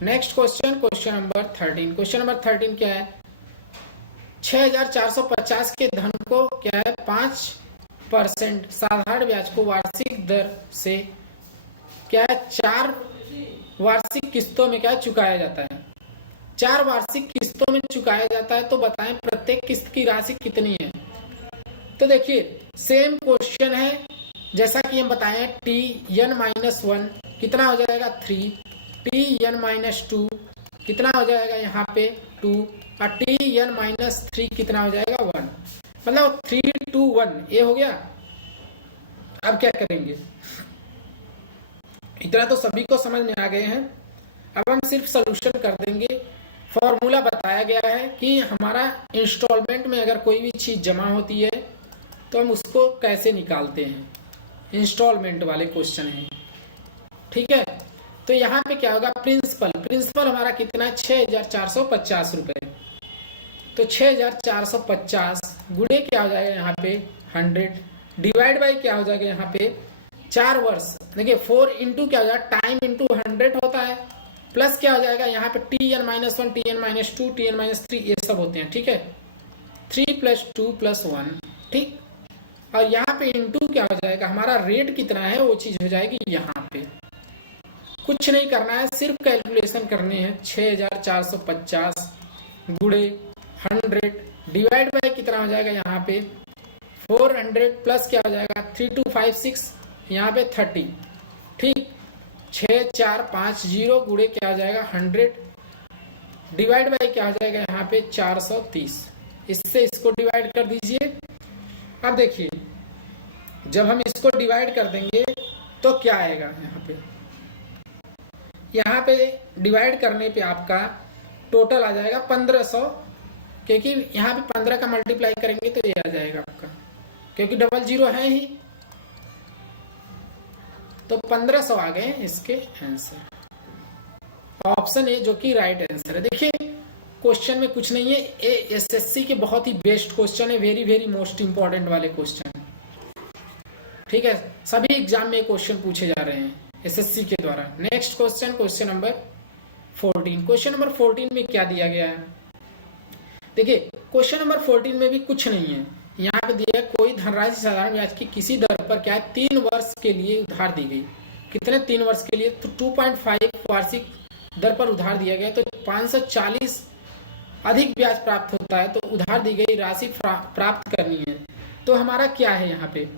next question, question number 13। Question number 13 क्या है, 6450 के धन को क्या है 5 परसेंट साधारण ब्याज को वार्षिक दर से क्या है 4 वार्षिक किस्तों में क्या चुकाया जाता है। 4 वार्षिक किस्तों में चुकाया जाता है। तो बताएं प्रत्येक किस्त की राशि कितनी है। तो देखिए सेम क्वेश्चन है जैसा कि हम बताएं Tn-1 कितना हो जाएगा 3, Tn-2 कितना हो जाएगा यहाँ पे 2 और Tn-3 कितना हो जाएगा 1, मतलब 3, 2, 1 ये हो गया। अब क्या करेंगे, इतना तो सभी को समझ में आ गए हैं। अब हम सिर्फ सॉल्यूशन कर देंगे। फॉर्मूला बताया गया है कि हमारा इंस्टॉलमेंट में अगर कोई भी चीज जमा होती है तो हम उसको कैसे निकालते हैं, इंस्टॉलमेंट वाले क्वेश्चन है, ठीक है। तो यहाँ पे क्या होगा, प्रिंसिपल हमारा कितना है 6,450 रुपए। तो 6,450 गुणे क्या हो जाएगा यहाँ पे 100 डिवाइड बाई क्या हो जाएगा यहाँ पे 4 वर्ष। देखिए 4 इंटू क्या हो जाएगा टाइम इंटू 100 होता है, प्लस क्या हो जाएगा यहाँ पे Tn-1 Tn-2 Tn-3 ये सब होते हैं, ठीक है। 3 + 2 + 1, ठीक। और यहाँ पे इंटू क्या हो जाएगा हमारा रेट कितना है वो चीज हो जाएगी यहाँ पे। कुछ नहीं करना है, सिर्फ कैलकुलेशन करनी है। 6,450 गुणे 100 डिवाइड बाय कितना हो जाएगा यहाँ पे 400 प्लस क्या हो जाएगा 3256 यहाँ पे 30, ठीक। 6,450 गुणे क्या हो जाएगा 100 डिवाइड बाय क्या हो जाएगा यहाँ पे 430। इससे इसको डिवाइड कर दीजिए। अब देखिए जब हम इसको डिवाइड कर देंगे तो क्या आएगा यहाँ पे डिवाइड करने पे आपका टोटल आ जाएगा 1500, क्योंकि यहाँ पे 15 का मल्टीप्लाई करेंगे तो ये आ जाएगा आपका, क्योंकि 00 है ही। तो 1500 आ गए इसके आंसर। ऑप्शन ए जो कि राइट आंसर है। देखिए क्वेश्चन में कुछ नहीं है, ये एसएससी के बहुत ही बेस्ट क्वेश्चन है, वेरी वेरी मोस्ट इंपॉर्टेंट वाले क्वेश्चन, ठीक है। सभी एग्जाम में क्वेश्चन पूछे जा रहे हैं एसएससी के द्वारा। Next question, question number 14। Question number 14 में क्या दिया गया है, देखिए क्वेश्चन नंबर 14 में भी कुछ नहीं है। यहाँ पे दिया है कोई धनराशि साधारण ब्याज की किसी दर पर क्या है 3 वर्ष के लिए उधार दी गई। कितने 3 वर्ष के लिए, तो 2.5 वार्षिक दर पर उधार दिया गया। तो 540 अधिक ब्याज प्राप्त होता है, तो उधार दी गई राशि प्राप्त करनी है। तो हमारा क्या है यहाँ पे,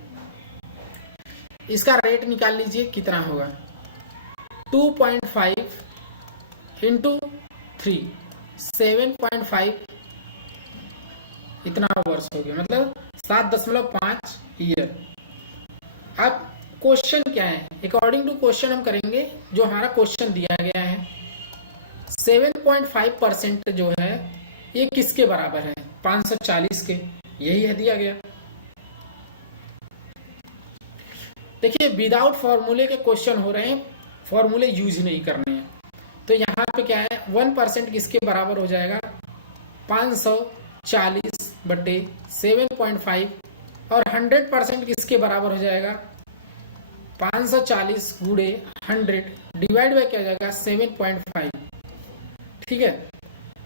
इसका रेट निकाल लीजिए कितना होगा 2.5 इंटू 3 7.5 इतना वर्ष हो गया, मतलब 7.5 ईयर। अब क्वेश्चन क्या है, अकॉर्डिंग टू क्वेश्चन हम करेंगे। जो हमारा क्वेश्चन दिया गया है 7.5% जो है ये किसके बराबर है 540 के, यही है दिया गया। देखिए विदाउट फॉर्मूले के क्वेश्चन हो रहे हैं, फॉर्मूले यूज नहीं करने हैं। तो यहाँ पे क्या है 1% किसके बराबर हो जाएगा 540 बटे 7.5 और 100% किसके बराबर हो जाएगा 540 गुणे 100 डिवाइड बाय क्या हो जाएगा 7.5, ठीक है।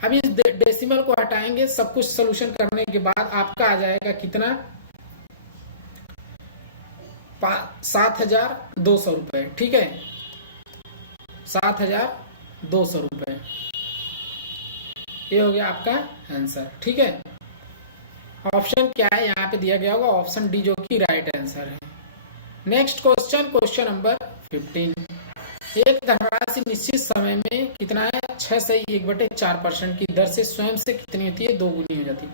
अब इस डेसिमल को हटाएंगे, सब कुछ सोल्यूशन करने के बाद आपका आ जाएगा कितना 7,200 रुपए, ठीक है 7,200 रुपए, ये हो गया आपका आंसर, ठीक है। ऑप्शन क्या है यहाँ पे दिया गया होगा ऑप्शन डी जो कि राइट आंसर है। Next question, question number 15। एक धनराशि निश्चित समय में कितना है 6/1/4% की दर से स्वयं से कितनी होती है 2 गुनी हो जाती है।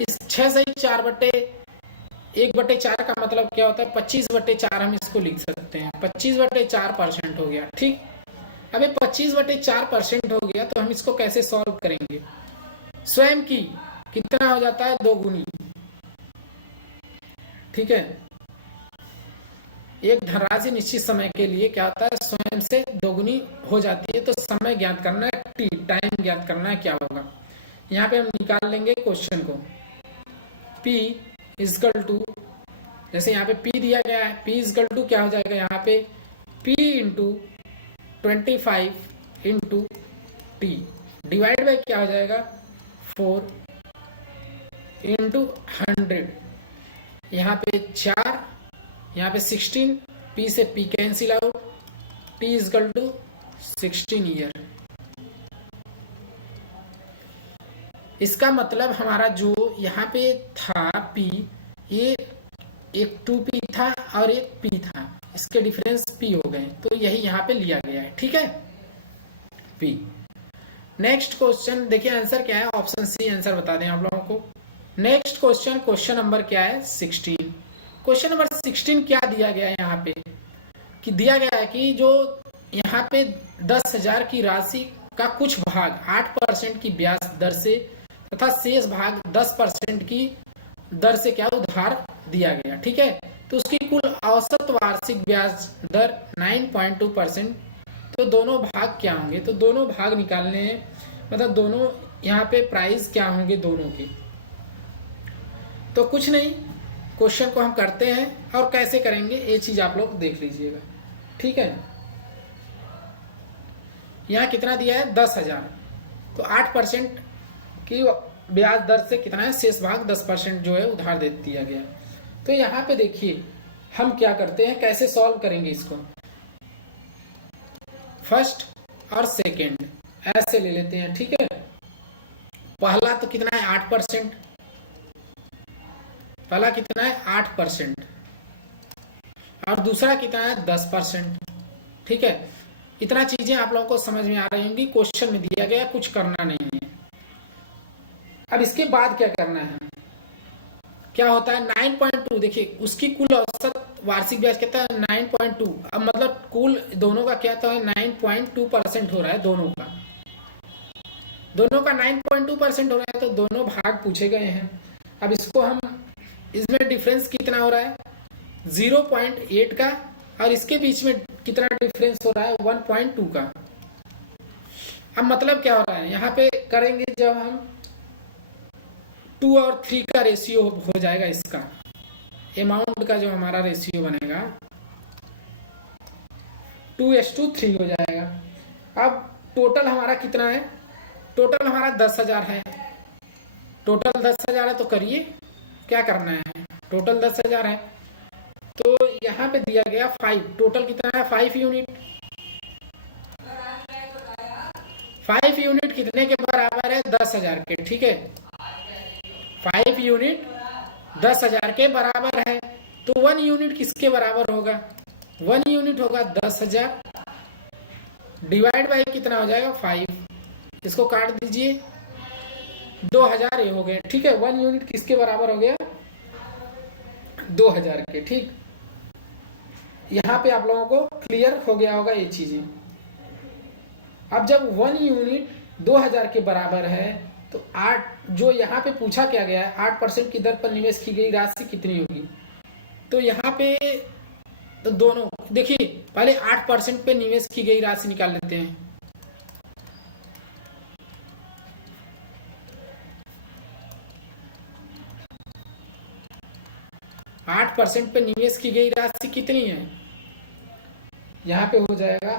इस 6/4/1/4 का मतलब क्या होता है 25/4 हम इसको लिख सकते हैं, 25/4% हो गया, ठीक। अब ये 25/4% हो गया तो हम इसको कैसे सॉल्व करेंगे, स्वयं की कितना हो जाता है 2 गुनी, ठीक है। एक धनराशि निश्चित समय के लिए क्या होता है स्वयं से 2 गुनी हो जाती है। तो समय ज्ञात करना है, टी टाइम ज्ञात करना है, क्या होगा यहाँ पे हम निकाल लेंगे क्वेश्चन को। P इजकल टू, जैसे यहाँ पे P दिया गया है, P इजकल टू क्या हो जाएगा यहाँ पे P into 25 into T divide by क्या हो जाएगा 4 इंटू 100। यहाँ पे 4, यहाँ पे 16, P से P cancel out, T is equal to 16 year. इसका मतलब हमारा जो यहाँ पे था P, ये एक 2P था और एक P था, इसके डिफरेंस P हो गए, तो यही यहाँ पे लिया गया है। ठीक है, P। नेक्स्ट क्वेश्चन देखिए, आंसर क्या है, ऑप्शन सी आंसर बता दें आप लोगों को। नेक्स्ट क्वेश्चन, क्वेश्चन नंबर क्या है 16। क्वेश्चन नंबर 16 क्या दिया गया है यहाँ पे, कि दिया गया है कि जो यहाँ पे 10,000 की राशि का कुछ भाग 8% की ब्याज दर से तथा शेष भाग 10% की दर से क्या उधार दिया गया। ठीक है, तो उसकी कुल औसत वार्षिक ब्याज दर 9.2%। तो दोनों भाग क्या होंगे, तो दोनों भाग निकालने हैं, मतलब दोनों यहाँ पे प्राइस क्या होंगे दोनों के। तो कुछ नहीं, क्वेश्चन को हम करते हैं और कैसे करेंगे ये चीज आप लोग देख लीजिएगा। ठीक है, यहाँ कितना दिया है 10,000, तो 8% की ब्याज दर से कितना है, शेष भाग 10% जो है उधार दे दिया गया। तो यहाँ पे देखिए हम क्या करते हैं, कैसे सॉल्व करेंगे इसको। फर्स्ट और सेकेंड ऐसे ले लेते हैं। ठीक है, पहला तो कितना है 8%, पहला कितना है 8% और दूसरा कितना है 10%। ठीक है, इतना चीजें आप लोगों को समझ में आ रही होंगी, क्वेश्चन में दिया गया, कुछ करना नहीं है। अब इसके बाद क्या करना है, क्या होता है 9.2, देखिए उसकी कुल औसत वार्षिक ब्याज कितना है 9.2। अब मतलब कुल दोनों का क्या तो है 9.2% हो रहा है, दोनों का 9.2% हो रहा है, तो दोनों भाग पूछे गए हैं। अब इसको हम, इसमें डिफरेंस कितना हो रहा है 0.8 का, और इसके बीच में कितना डिफरेंस हो रहा है 1.2 का। अब मतलब क्या हो रहा है, यहाँ पे करेंगे जब हम 2 और 3 का रेशियो हो जाएगा, इसका अमाउंट का जो हमारा रेशियो बनेगा 2:3 हो जाएगा। अब टोटल हमारा कितना है, टोटल हमारा 10,000 है, टोटल 10,000 है, तो करिए क्या करना है, टोटल 10,000 है, तो यहाँ पे दिया गया 5, टोटल कितना है 5 यूनिट। 5 यूनिट कितने के बराबर है 10,000 के। ठीक है, 5 यूनिट 10,000 के बराबर है, तो 1 यूनिट किसके बराबर होगा, 1 यूनिट होगा 10,000 डिवाइड बाई कितना हो जाएगा 5, इसको काट दीजिए 2,000 ये हो गए। ठीक है, 1 यूनिट किसके बराबर हो गया 2,000 के। ठीक, यहाँ पे आप लोगों को क्लियर हो गया होगा ये चीजें। अब जब 1 यूनिट 2,000 के बराबर है, तो 8 जो यहाँ पे पूछा क्या गया है 8% की दर पर निवेश की गई राशि कितनी होगी, तो यहाँ पे तो दोनों देखिए, पहले 8% पे निवेश की गई राशि निकाल लेते हैं। आठ % पे निवेश की गई राशि कितनी है, यहाँ पे हो जाएगा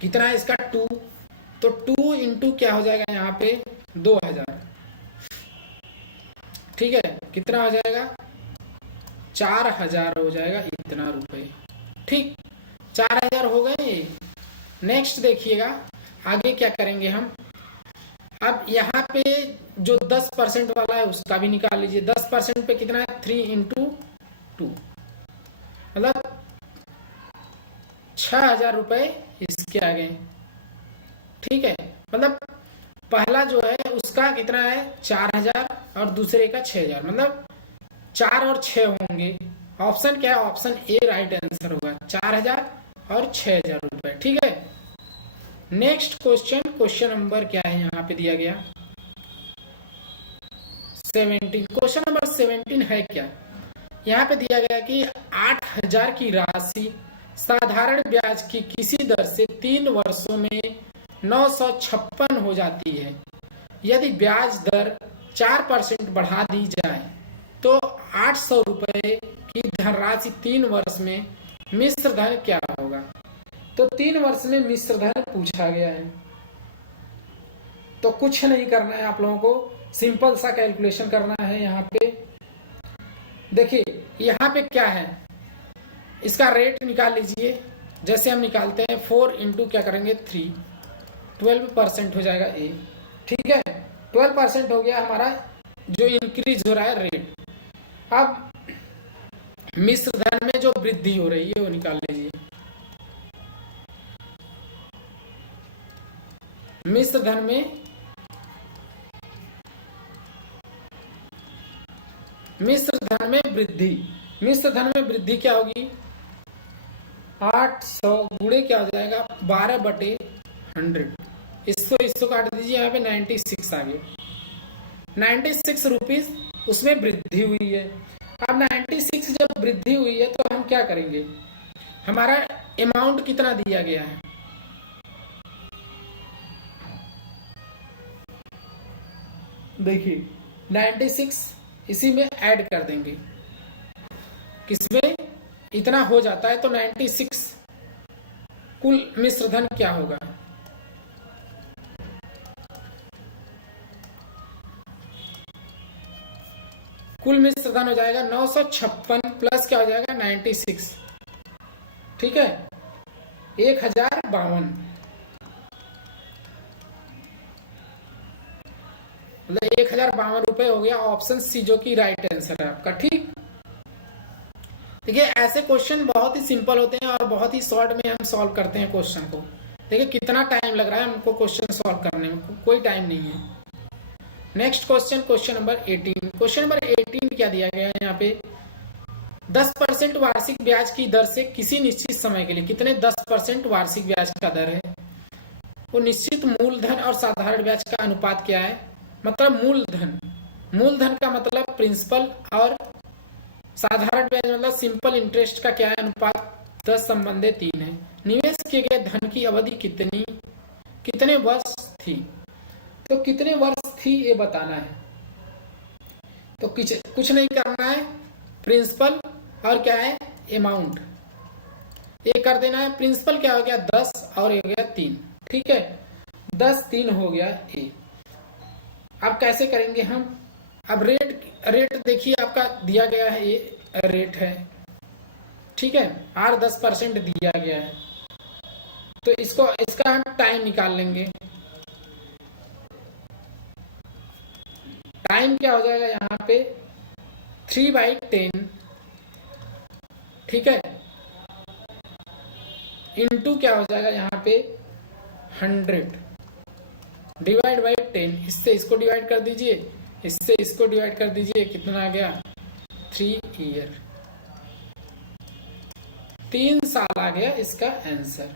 कितना है इसका 2, तो 2 इंटू क्या हो जाएगा यहाँ पे 2,000। ठीक है, कितना हो जाएगा 4,000 हो जाएगा इतना रुपए। ठीक, 4,000 हो गए। नेक्स्ट देखिएगा आगे क्या करेंगे हम। अब यहाँ पे जो 10% वाला है उसका भी निकाल लीजिए। 10% पे कितना है 3 इंटू 2, मतलब 6,000 रुपए इसके आ गए। ठीक है, मतलब पहला जो है उसका कितना है 4,000 और दूसरे का 6,000, मतलब 4 और 6 होंगे। ऑप्शन क्या है, ऑप्शन ए राइट आंसर होगा, 4,000 और 6,000 रुपए। ठीक है, नेक्स्ट क्वेश्चन, क्वेश्चन नंबर क्या है यहाँ पे दिया गया 17। क्वेश्चन नंबर 17 है क्या, यहाँ पे दिया गया कि 8,000 की राशि साधारण ब्याज की किसी दर से 3 वर्षों में 956 हो जाती है। यदि ब्याज दर 4% बढ़ा दी जाए तो 800 रुपए की धनराशि 3 वर्ष में मिश्र धन क्या होगा। तो 3 वर्ष में मिश्र धन पूछा गया है, तो कुछ नहीं करना है आप लोगों को, सिंपल सा कैलकुलेशन करना है। यहाँ पे देखिए यहाँ पे क्या है, इसका रेट निकाल लीजिए। जैसे हम निकालते हैं 4 इंटू क्या करेंगे 3, 12% हो जाएगा ए। ठीक है, 12% हो गया हमारा जो इंक्रीज हो रहा है रेट। अब मिश्र धन में जो वृद्धि हो रही है वो निकाल लीजिए। मिश्र धन में वृद्धि, मिश्र धन में वृद्धि क्या होगी, 800 गुणे क्या हो जाएगा 12/100। इसको काट दीजिए, यहाँ पे 96 आ गया, 96 रुपीज उसमें वृद्धि हुई है। अब 96 जब वृद्धि हुई है तो हम क्या करेंगे, हमारा अमाउंट कितना दिया गया है, देखिए 96 इसी में ऐड कर देंगे, किसमें इतना हो जाता है तो 96 कुल मिश्र धन क्या होगा, कुल मिश्र धन हो जाएगा 956 प्लस क्या हो जाएगा 96, ठीक है 1052, मतलब 1052 रुपए हो गया। ऑप्शन सी जो कि राइट आंसर है आपका। ठीक, देखिए ऐसे क्वेश्चन बहुत ही सिंपल होते हैं और बहुत ही शॉर्ट में हम सॉल्व करते हैं क्वेश्चन को। देखिए कितना टाइम लग रहा है हमको क्वेश्चन सॉल्व करने में, कोई टाइम नहीं है। Next question, question number 18। Question number 18 क्या दिया गया है यहाँ पे, 10% वार्षिक ब्याज की दर से किसी निश्चित समय के लिए कितने 10% वार्षिक ब्याज का दर है, वो निश्चित मूलधन और साधारण ब्याज का अनुपात क्या है, मतलब मूलधन का मतलब प्रिंसिपल और साधारण ब्याज मतलब सिंपल इंटरेस्ट का क्या है अनुपात 10/3 है। निवेश किए गए धन की अवधि कितने वर्ष थी, तो कितने वर्ष थी ये बताना है। तो कुछ नहीं करना है, प्रिंसिपल और क्या है अमाउंट ये कर देना है। प्रिंसिपल क्या हो गया 10 और ये हो गया 3, ठीक है 10 3 हो गया ए। अब कैसे करेंगे हम, अब रेट देखिए आपका दिया गया है, ये रेट है, ठीक है और 10% दिया गया है, तो इसका हम टाइम निकाल लेंगे। टाइम क्या हो जाएगा यहाँ पे 3/10, ठीक है इनटू क्या हो जाएगा यहाँ पे 100 डिवाइड बाई 10। इससे इसको डिवाइड कर दीजिए, इससे इसको डिवाइड कर दीजिए, कितना आ गया 3 ईयर, 3 साल आ गया इसका आंसर।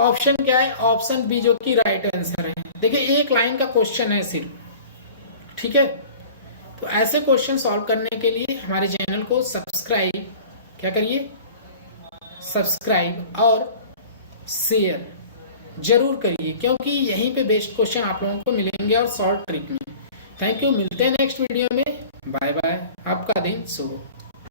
ऑप्शन क्या है, ऑप्शन बी जो कि राइट आंसर है। देखिए एक लाइन का क्वेश्चन है सिर्फ, ठीक है तो ऐसे क्वेश्चन सॉल्व करने के लिए हमारे चैनल को सब्सक्राइब क्या करिए, सब्सक्राइब और शेयर जरूर करिए, क्योंकि यहीं पे बेस्ट क्वेश्चन आप लोगों को मिलेंगे और शॉर्ट ट्रिक में। थैंक यू, मिलते हैं नेक्स्ट वीडियो में, बाय बाय, आपका दिन शुभ हो।